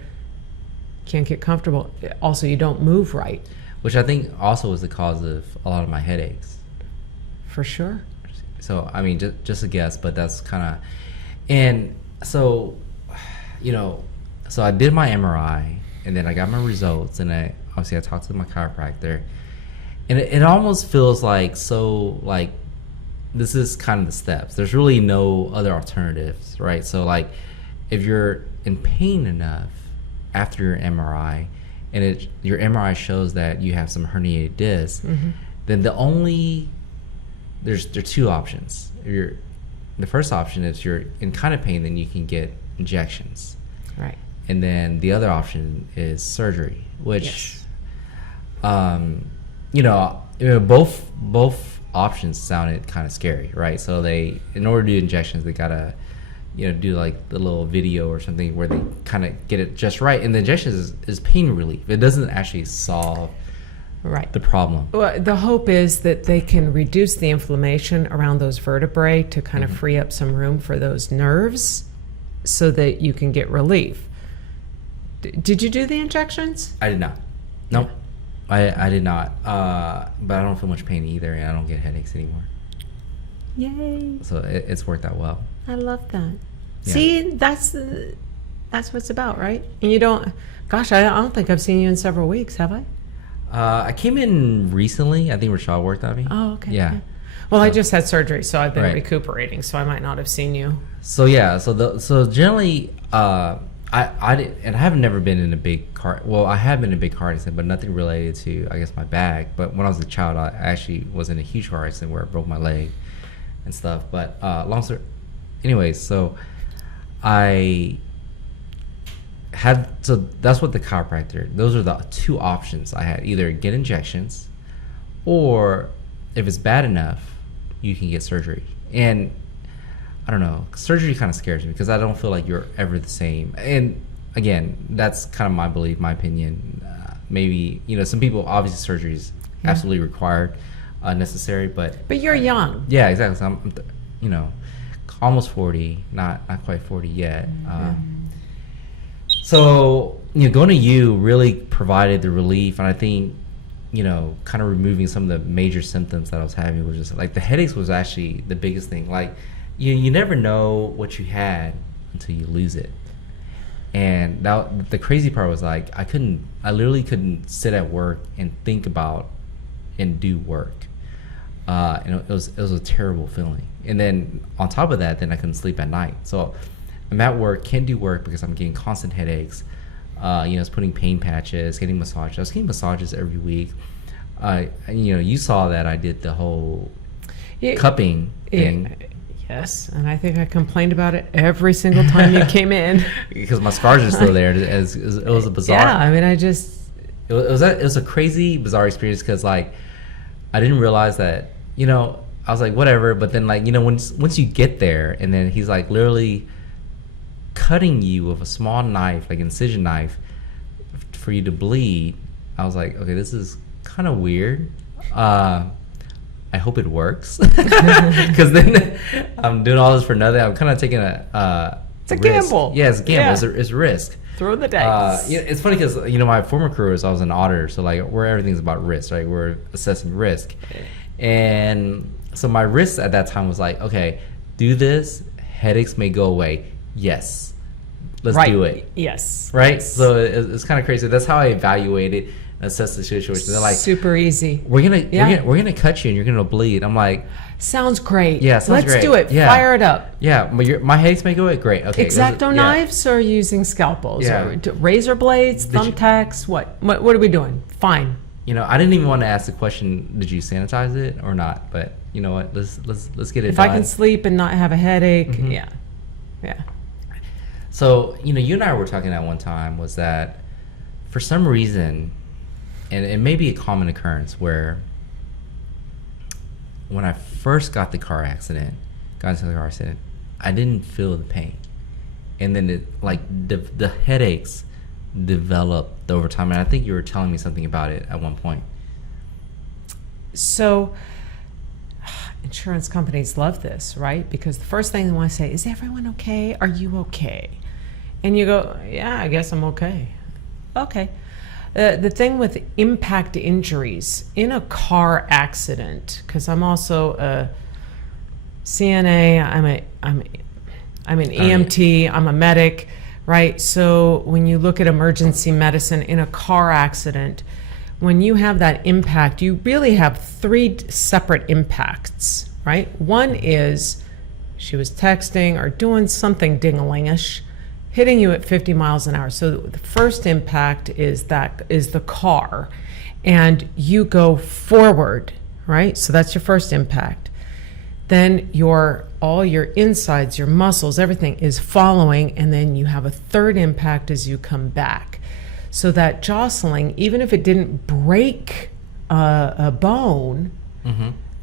Can't get comfortable. Also, you don't move right. Which I think also is the cause of a lot of my headaches. For sure. So, I mean, just a guess, but that's kind of... And so, so I did my MRI, and then I got my results, and I talked to my chiropractor. And it almost feels this is kind of the steps. There's really no other alternatives, right? So, if you're in pain enough after your MRI, and your MRI shows that you have some herniated discs, then there's 2 options. The first option is you're in kind of pain, then you can get injections. Right. And then the other option is surgery, which, both options sounded kind of scary, right? So in order to do injections, they gotta do the little video or something where they kind of get it just right. And the injection is pain relief. It doesn't actually solve the problem. Well, the hope is that they can reduce the inflammation around those vertebrae to kind of free up some room for those nerves so that you can get relief. Did you do the injections? I did not. Nope. I did not. But I don't feel much pain either, and I don't get headaches anymore. Yay. So it's worked out well. I love that. Yeah. See, that's what it's about, right? And you don't, gosh, I don't think I've seen you in several weeks, have I? I came in recently. I think Rashad worked on me. Oh, okay. Yeah. Well, I just had surgery, so I've been recuperating, so I might not have seen you. So yeah, so generally, I have never been in a big car. Well, I have been in a big car accident, but nothing related to, I guess, my back. But when I was a child, I actually was in a huge car accident where I broke my leg and stuff. But anyways, so so that's what the chiropractor, those are the 2 options I had. Either get injections, or if it's bad enough, you can get surgery. And I don't know. Surgery kind of scares me because I don't feel like you're ever the same. And again, that's kind of my belief, my opinion. Maybe, some people, obviously surgery is absolutely required, necessary, but you're young. Yeah, exactly. So I'm almost 40, not quite 40 yet. So, going to you really provided the relief, and I think, kind of removing some of the major symptoms that I was having was just like the headaches was actually the biggest thing. Like, you never know what you had until you lose it. And that, the crazy part was like I literally couldn't sit at work and think about and do work. And it was a terrible feeling. And then on top of that, then I couldn't sleep at night. So I'm at work, can't do work because I'm getting constant headaches. I was putting pain patches, getting massages. I was getting massages every week. You saw that I did the whole cupping thing. Yes, and I think I complained about it every single time you came in. Because my scars are still there. It was a bizarre. Yeah, I mean, it was a crazy, bizarre experience because like I didn't realize that I was like whatever, but then like once you get there and then he's like literally cutting you with a small knife, like incision knife, for you to bleed. I was like, okay, this is kind of weird. I hope it works because then I'm doing all this for nothing. I'm kind of taking it's a risk. Gamble. Yeah, it's a gamble. Yeah. It's risk. Throw the dice. It's funny because my former career I was an auditor, so like where everything's about risk, right? We're assessing risk, and so my risk at that time was like, okay, do this, headaches may go away. Yes, let's do it. Yes, right. Yes. So it's kind of crazy. That's how I evaluated. Assess the situation. They're like super easy. We're gonna cut you and you're gonna bleed. I'm like, sounds great. Yeah, sounds Let's great. do it. Yeah. Fire it up. Yeah, my headaches may go away. Great. Okay. X-Acto knives or using scalpels or razor blades, thumbtacks. What are we doing? Fine. I didn't even want to ask the question. Did you sanitize it or not? But you know what? Let's get it. If done. I can sleep and not have a headache, yeah. So you and I were talking at one time was that for some reason. And it may be a common occurrence where when I first got into the car accident, I didn't feel the pain. And then the headaches developed over time. And I think you were telling me something about it at one point. So insurance companies love this, right? Because the first thing they want to say, is everyone okay? Are you okay? And you go, yeah, I guess I'm okay. Okay. The thing with impact injuries in a car accident, because I'm also a CNA, I'm an EMT, I'm a medic, right? So when you look at emergency medicine in a car accident, when you have that impact, you really have three separate impacts, right? One is she was texting or doing something ding-a-ling-ish, hitting you at 50 miles an hour. So the first impact is the car, and you go forward, right? So that's your first impact. Then all your insides, your muscles, everything is following, and then you have a third impact as you come back. So that jostling, even if it didn't break a bone,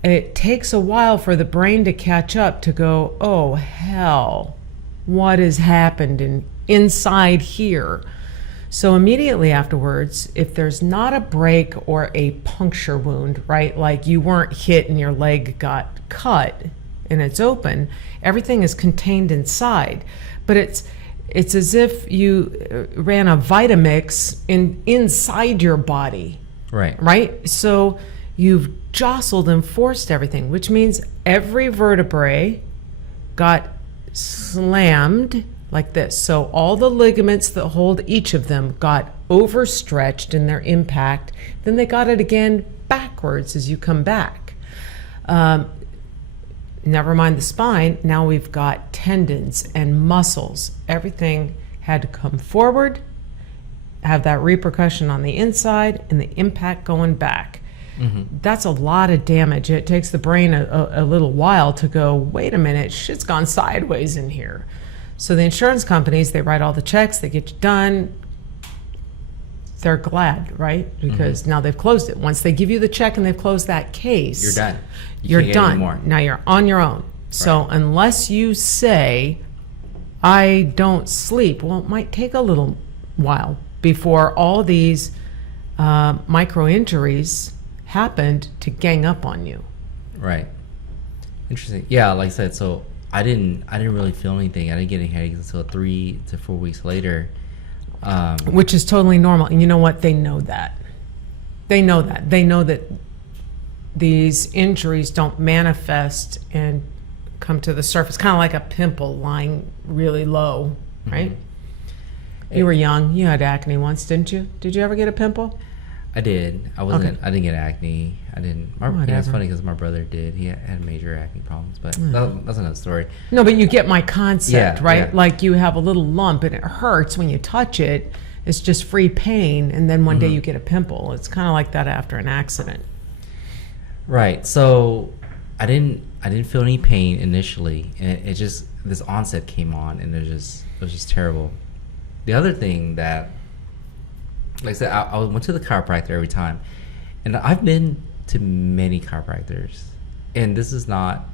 it takes a while for the brain to catch up to go, oh hell, what has happened inside here? So immediately afterwards, if there's not a break or a puncture wound, right, like you weren't hit and your leg got cut and it's open, everything is contained inside. But it's as if you ran a Vitamix inside your body. Right? So you've jostled and forced everything, which means every vertebrae got slammed like this. So all the ligaments that hold each of them got overstretched in their impact. Then they got it again backwards as you come back. Never mind the spine. Now we've got tendons and muscles. Everything had to come forward, have that repercussion on the inside, and the impact going back. That's a lot of damage. It takes the brain a little while to go, wait a minute, shit's gone sideways in here. So the insurance companies, they write all the checks, they get you done. They're glad, right? Because now they've closed it. Once they give you the check and they've closed that case, you're done. You're done. Now you're on your own. So unless you say, I don't sleep, well, it might take a little while before all these micro injuries happened to gang up on you. Right. Interesting. Yeah, like I said, so I didn't really feel anything. I didn't get any headaches until 3 to 4 weeks later. Which is totally normal. And you know what? They know that. They know that. They know that these injuries don't manifest and come to the surface, kind of like a pimple lying really low, right? You were young. You had acne once, didn't you? Did you ever get a pimple? I did. I wasn't. Okay. I didn't get acne. I didn't. It's funny because my brother did. He had major acne problems, but that's another story. No, but you get my concept, right? Yeah. Like you have a little lump and it hurts when you touch it. It's just free pain, and then one day you get a pimple. It's kind of like that after an accident. Right. So I didn't feel any pain initially, and it just, this onset came on, and it was just terrible. The other thing that, like I said, I went to the chiropractor every time, and I've been to many chiropractors, and this is not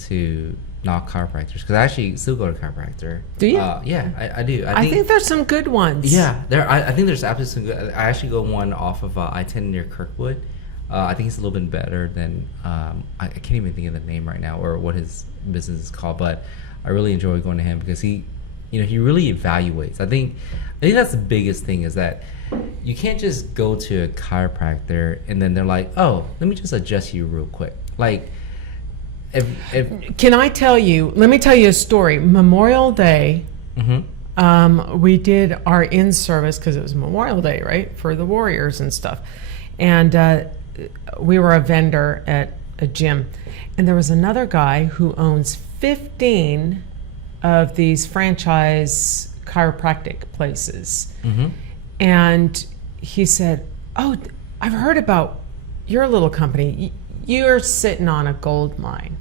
to knock chiropractors, because I actually still go to chiropractor. Do you? Yeah, I do. I think there's some good ones. Yeah, I think there's absolutely some good. I actually go one off of I-10 near Kirkwood. I think it's a little bit better than, I can't even think of the name right now or what his business is called, but I really enjoy going to him because he really evaluates. I think that's the biggest thing, is that you can't just go to a chiropractor and then they're like, oh, let me just adjust you real quick. Like, if Can I tell you, let me tell you a story. Memorial Day, we did our in-service, because it was Memorial Day, right, for the Warriors and stuff. And we were a vendor at a gym. And there was another guy who owns 15 of these franchise chiropractic places. And he said, oh, I've heard about your little company. You're sitting on a gold mine.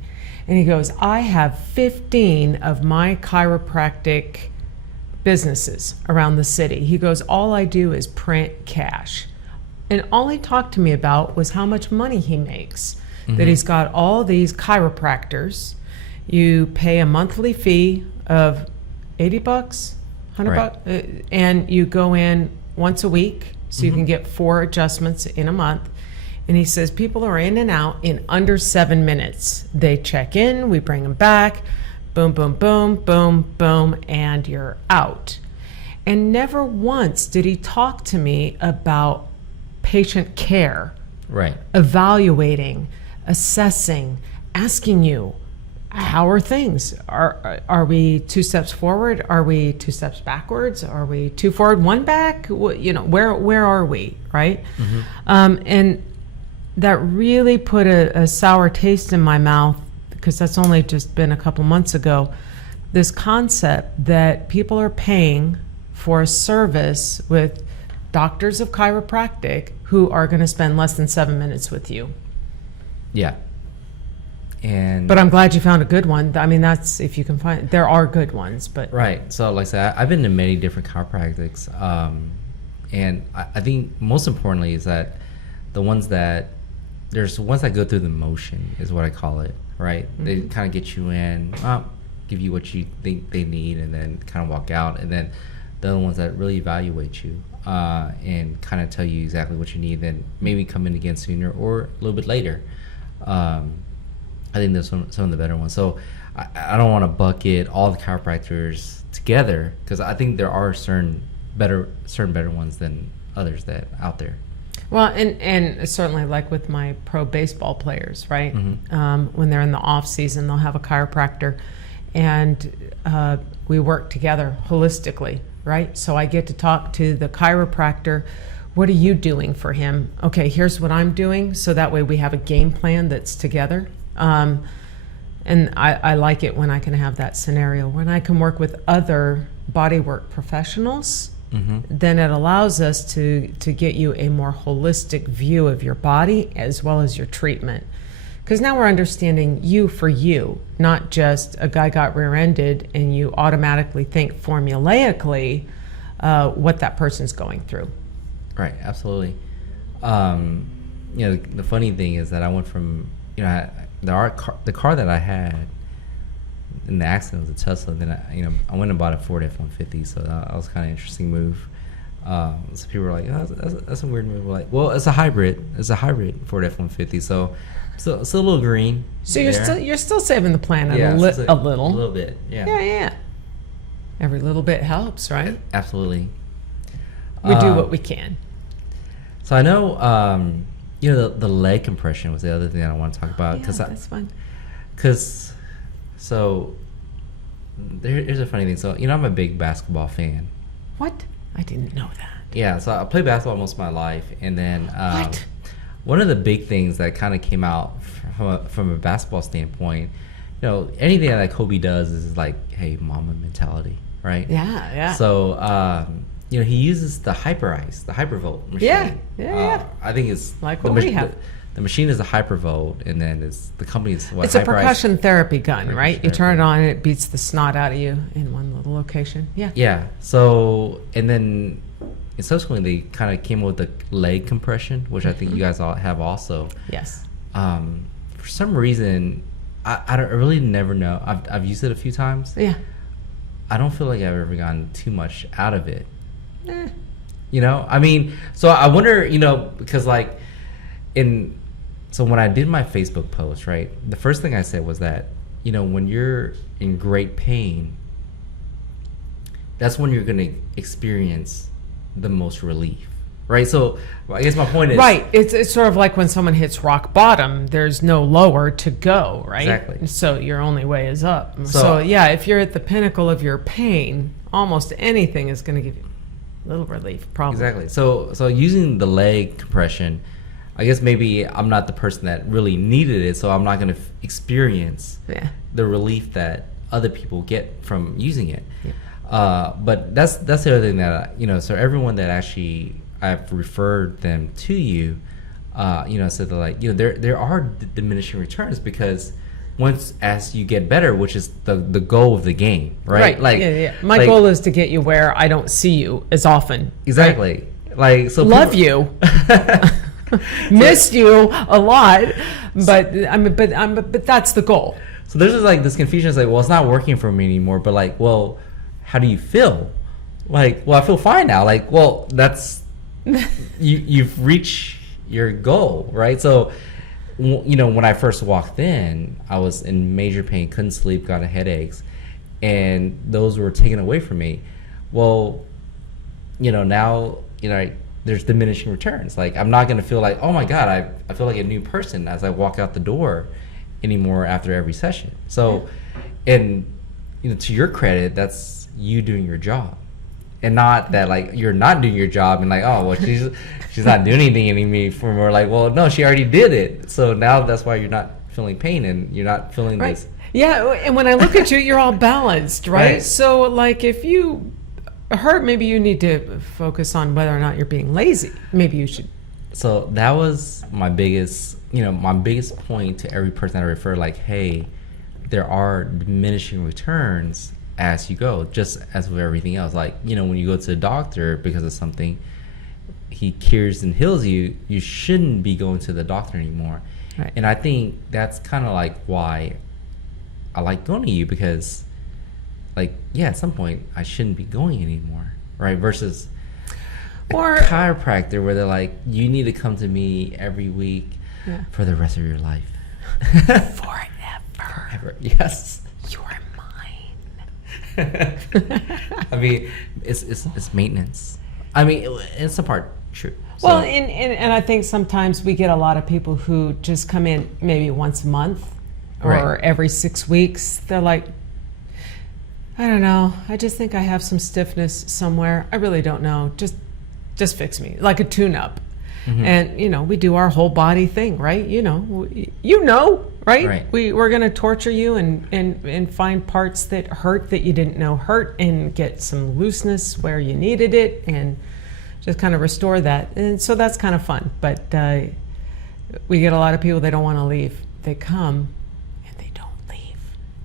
And he goes, I have 15 of my chiropractic businesses around the city. He goes, all I do is print cash. And all he talked to me about was how much money he makes. That he's got all these chiropractors. You pay a monthly fee of $80, $100, and you go in once a week, so you can get 4 adjustments in a month. And he says people are in and out in under 7 minutes. They check in, we bring them back, boom, boom, boom, boom, boom, and you're out. And never once did he talk to me about patient care, evaluating, assessing, asking you, how are things? Are we 2 steps forward? Are we 2 steps backwards? Are we 2 forward, 1 back? Where are we, right? And that really put a sour taste in my mouth, because that's only just been a couple months ago. This concept that people are paying for a service with doctors of chiropractic who are going to spend less than 7 minutes with you. Yeah. But I'm glad you found a good one. I mean, that's, if you can find, there are good ones, but. Right. So like I said, I've been to many different chiropractics. And I think most importantly is that there's ones that go through the motion, is what I call it, right? They kind of get you in, give you what you think they need, and then kind of walk out. And then the other ones that really evaluate you and kind of tell you exactly what you need, then maybe come in again sooner or a little bit later. I think there's some of the better ones. So I don't want to bucket all the chiropractors together, because I think there are certain better ones than others that out there. Well, and certainly like with my pro baseball players, right? When they're in the off season, they'll have a chiropractor, and we work together holistically, right? So I get to talk to the chiropractor. What are you doing for him? Okay, here's what I'm doing. So that way we have a game plan that's together. And I like it when I can have that scenario, when I can work with other bodywork professionals. Then it allows us to get you a more holistic view of your body as well as your treatment. Because now we're understanding you for you, not just a guy got rear-ended and you automatically think formulaically what that person's going through. Right, absolutely. The funny thing is that I went from, the car that I had in the accident was a Tesla. Then I went and bought a Ford F-150, so that was kind of an interesting move. So people were like, oh, that's a weird move. We're like, well, it's a hybrid. It's a hybrid Ford F-150, so it's a little green. So you're still saving the planet a little. A little bit, yeah. Yeah. Every little bit helps, right? Absolutely. We do what we can. So I know, the leg compression was the other thing that I want to talk about. Yeah, that's fun. Because, so, here's a funny thing. So, I'm a big basketball fan. What? I didn't know that. Yeah, so I played basketball most of my life. And then What? one of the big things that kind of came out from a basketball standpoint, anything that Kobe does is like, hey, mama mentality, right? Yeah. So, he uses the Hypervolt machine. Yeah. I think it's like what we have. The machine is a Hypervolt, and then the company's what? It's a percussion therapy gun, right? You turn it therapy. on, and it beats the snot out of you in one little location. Yeah. Yeah. So, and then subsequently, they kind of came up with the leg compression, which I think you guys all have also. Yes. For some reason, I really never know. I've used it a few times. Yeah. I don't feel like I've ever gotten too much out of it. I mean, so I wonder, because so when I did my Facebook post, right, the first thing I said was that, when you're in great pain, that's when you're going to experience the most relief, right? So I guess my point is... Right. It's sort of like when someone hits rock bottom, there's no lower to go, right? Exactly. So your only way is up. So yeah, if you're at the pinnacle of your pain, almost anything is going to give you a little relief, probably. Exactly. So using the leg compression, I guess maybe I'm not the person that really needed it, so I'm not going to experience the relief that other people get from using it. Yeah. But that's the other thing that so everyone that actually I've referred them to you, said that like there are diminishing returns because once as you get better, which is the goal of the game, right? Like my goal is to get you where I don't see you as often. Exactly. Right? Like so. Love you. Missed you a lot, but but that's the goal. So there's just like this confusion. It's like, well, it's not working for me anymore. But like, well, how do you feel? Like, well, I feel fine now. Like, well, that's you've reached your goal, right? So, when I first walked in, I was in major pain, couldn't sleep, got headaches, and those were taken away from me. Well, now, there's diminishing returns. Like, I'm not going to feel like, oh my God, I feel like a new person as I walk out the door anymore after every session. So, and, to your credit, that's you doing your job. And not that like you're not doing your job and like, oh well, she's not doing anything anymore. Like, well, no, she already did it. So now that's why you're not feeling pain and you're not feeling this. Yeah, and when I look at you, you're all balanced, right? So like if you hurt, maybe you need to focus on whether or not you're being lazy. Maybe you should. So that was my biggest point to every person I refer. Like, hey, there are diminishing returns as you go, just as with everything else. Like, when you go to the doctor because of something, he cures and heals you, you shouldn't be going to the doctor anymore. Right. And I think that's kind of like why I like going to you, because like, at some point I shouldn't be going anymore, right? Versus a chiropractor where they're like, you need to come to me every week for the rest of your life. Forever. Yes. You're mine. I mean, it's maintenance. I mean, it's a part true. So. Well, and I think sometimes we get a lot of people who just come in maybe once a month or every 6 weeks. They're like, I don't know. I just think I have some stiffness somewhere. I really don't know. Just fix me, like a tune-up. Mm-hmm. And we do our whole body thing, right? Right? We're going to torture you and find parts that hurt that you didn't know hurt, and get some looseness where you needed it, and just kind of restore that. And so that's kind of fun. But we get a lot of people, they don't want to leave. They come and they don't leave.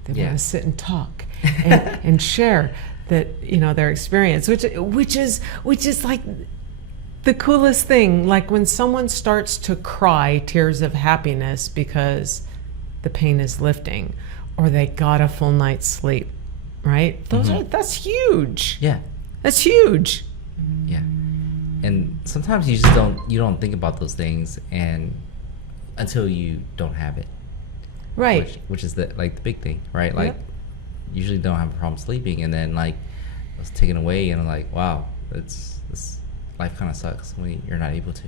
They want to sit and talk and share that their experience, which is like the coolest thing. Like when someone starts to cry tears of happiness because the pain is lifting, or they got a full night's sleep, right? That's huge. Yeah. That's huge. Yeah. And sometimes you just don't think about those things and until you don't have it. Right. Which is the big thing, right? Like, Yep. usually don't have a problem sleeping, and then like it's taken away, and I'm like, wow, this life kind of sucks when you're not able to.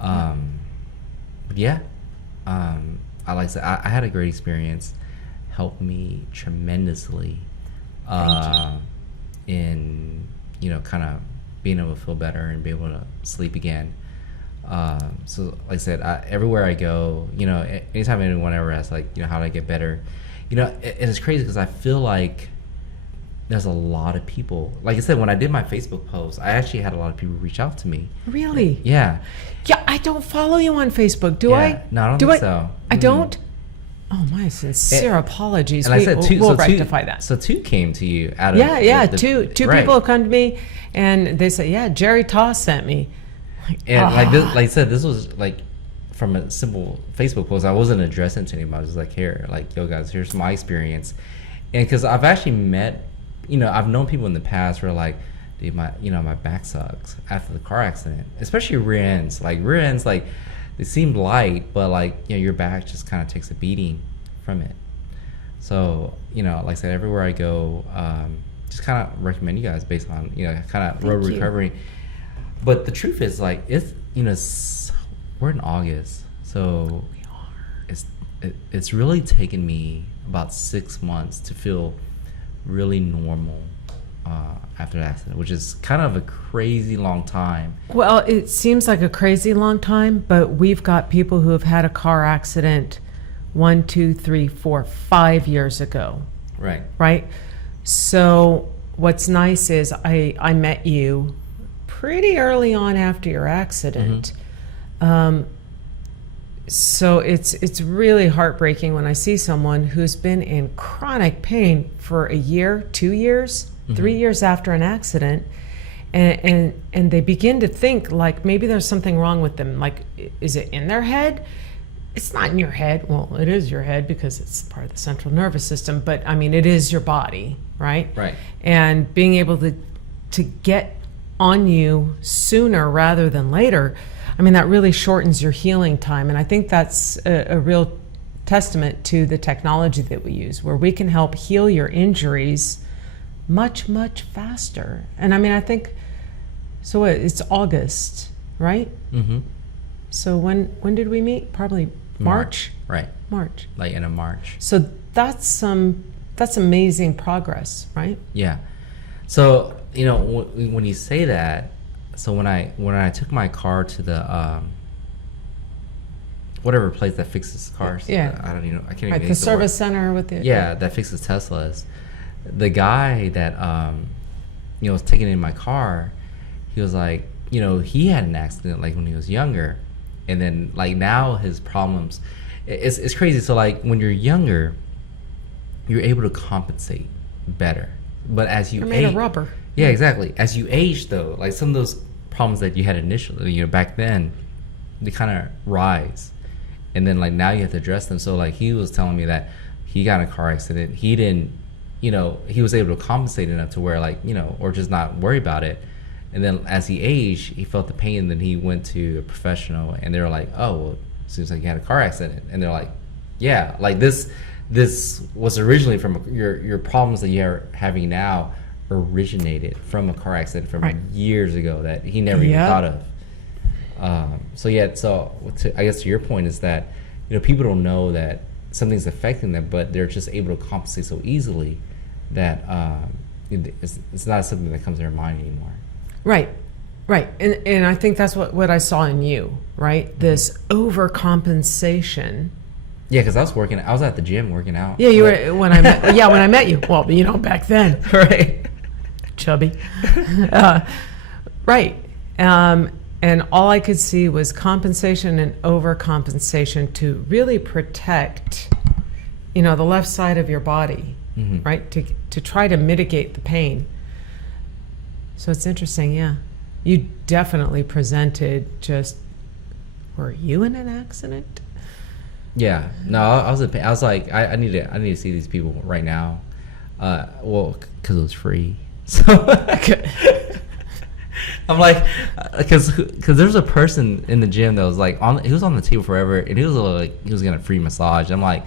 But yeah, I like I said, I had a great experience. Helped me tremendously in kind of being able to feel better and be able to sleep again. So like I said, everywhere I go, anytime anyone ever asks, like, how do I get better? It's crazy because I feel like there's a lot of people. Like I said, when I did my Facebook post, I actually had a lot of people reach out to me. Really? Yeah. Yeah, I don't follow you on Facebook, do I? No, I don't think so. I don't? Oh, my sincere apologies. And I said we'll rectify that. So two came to you out of Yeah, two right. people have come to me, and they said, yeah, Jerry Toss sent me. And like I said, this was like from a simple Facebook post. I wasn't addressing to anybody. I was just like, here, like, yo guys, here's my experience. And because I've actually met, I've known people in the past who are like, dude, my back sucks after the car accident, especially rear ends. Like rear ends, like they seemed light, but like, your back just kind of takes a beating from it. So, like I said, everywhere I go, just kind of recommend you guys based on, kind of road recovery. But the truth is, like, we're in August, so We are. it's really taken me about 6 months to feel really normal after the accident, which is kind of a crazy long time. Well, it seems like a crazy long time, but we've got people who have had a car accident 1, 2, 3, 4, 5 years ago. Right. Right? So what's nice is I met you pretty early on after your accident. So it's really heartbreaking when I see someone who's been in chronic pain for a year, 2 years, 3 years after an accident, and they begin to think like maybe there's something wrong with them. Like, is it in their head? It's not in your head. Well, it is your head because it's part of the central nervous system, but I mean, it is your body, right? Right. And being able to get on you sooner rather than later, I mean, that really shortens your healing time. And I think that's a real testament to the technology that we use, where we can help heal your injuries much, much faster. And I mean, I think, so it's August, right? Mm-hmm. So when did we meet? Probably March? Right. March. Like end of March. So that's amazing progress, right? Yeah. So, when you say that, so when I took my car to the whatever place that fixes cars, Yeah. I don't even know, I can't even Right, think the of service word. center with the That fixes Teslas. The guy that was taking in my car, he was like, he had an accident like when he was younger, and then like now his problems, it's crazy. So like when you're younger, you're able to compensate better, but as you They're made of rubber. yeah, exactly. As you age, though, like some of those problems that you had initially, back then, they kind of rise, and then like now you have to address them. So like he was telling me that he got in a car accident. He didn't, he was able to compensate enough to where like or just not worry about it. And then as he aged, he felt the pain. Then he went to a professional, and they were like, "Oh, well, it seems like you had a car accident." And they're like, "Yeah, like this was originally from your problems that you're having now." Originated from a car accident from years ago that he never even thought of. So I guess to your point is that people don't know that something's affecting them, but they're just able to compensate so easily that it's not something that comes to their mind anymore. Right. And I think that's what I saw in you, right? This overcompensation. Yeah, because I was at the gym working out. Yeah, you were when I met you. Well, back then, Right. Chubby. Right. And all I could see was compensation and overcompensation to really protect, the left side of your body, right? To try to mitigate the pain. So it's interesting, yeah. You definitely presented were you in an accident? Yeah. No, I was in pain. I was like, I need to see these people right now. Well, because it was free. So I'm like, because there's a person in the gym that was like he was on the table forever, and he was like he was getting a free massage. I'm like,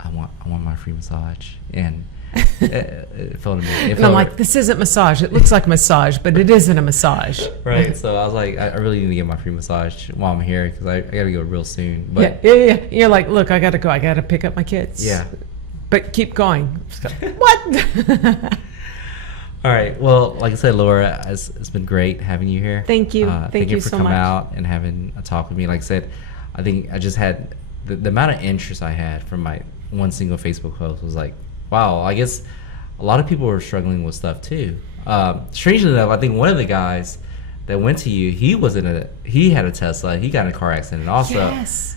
I want my free massage, and it felt amazing. And I'm like, this isn't massage. It looks like massage, but it isn't a massage. Right. So I was like, I really need to get my free massage while I'm here because I got to go real soon. But yeah. You're like, look, I got to go. I got to pick up my kids. Yeah. But keep going. What? All right. Well, like I said, Laura, it's been great having you here. Thank you. Thank you for so coming much. out and having a talk with me. Like I said, I think I just had the amount of interest I had from my one single Facebook post was like, wow, I guess a lot of people were struggling with stuff too. Strangely enough, I think one of the guys that went to you, he had a Tesla. He got in a car accident also. Yes.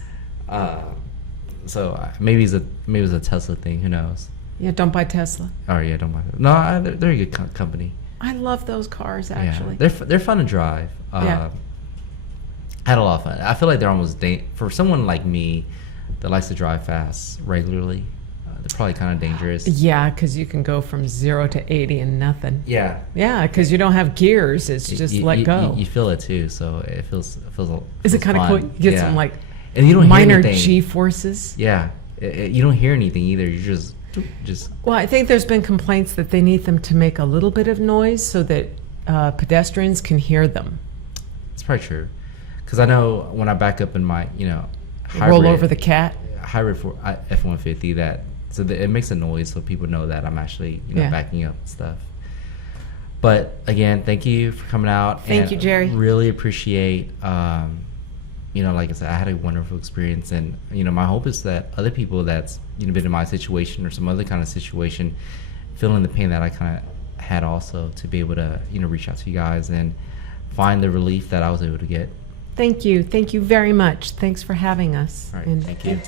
So maybe it was a Tesla thing. Who knows? Yeah, don't buy Tesla. Oh yeah, don't buy it. No, they're a good company. I love those cars, actually. Yeah, they're fun to drive. Yeah. I had a lot of fun. I feel like they're almost for someone like me that likes to drive fast regularly. They're probably kind of dangerous. Yeah, because you can go from 0 to 80 and nothing. Yeah. Yeah, because you don't have gears. It's just let go. You feel it too, so it feels. Is it kind of cool? You get some like and you don't minor hear G forces. Yeah, you don't hear anything either. You just. Well, I think there's been complaints that they need them to make a little bit of noise so that pedestrians can hear them. It's probably true, because I know when I back up in my hybrid, roll over the cat. Hybrid for F-150 it makes a noise so people know that I'm actually backing up and stuff. But again, thank you for coming out. Thank you, Jerry. Really appreciate. Like I said, I had a wonderful experience, and my hope is that other people that's been in my situation or some other kind of situation, feeling the pain that I kind of had also, to be able to reach out to you guys and find the relief that I was able to get. Thank you very much. Thanks for having us. All right, thank you.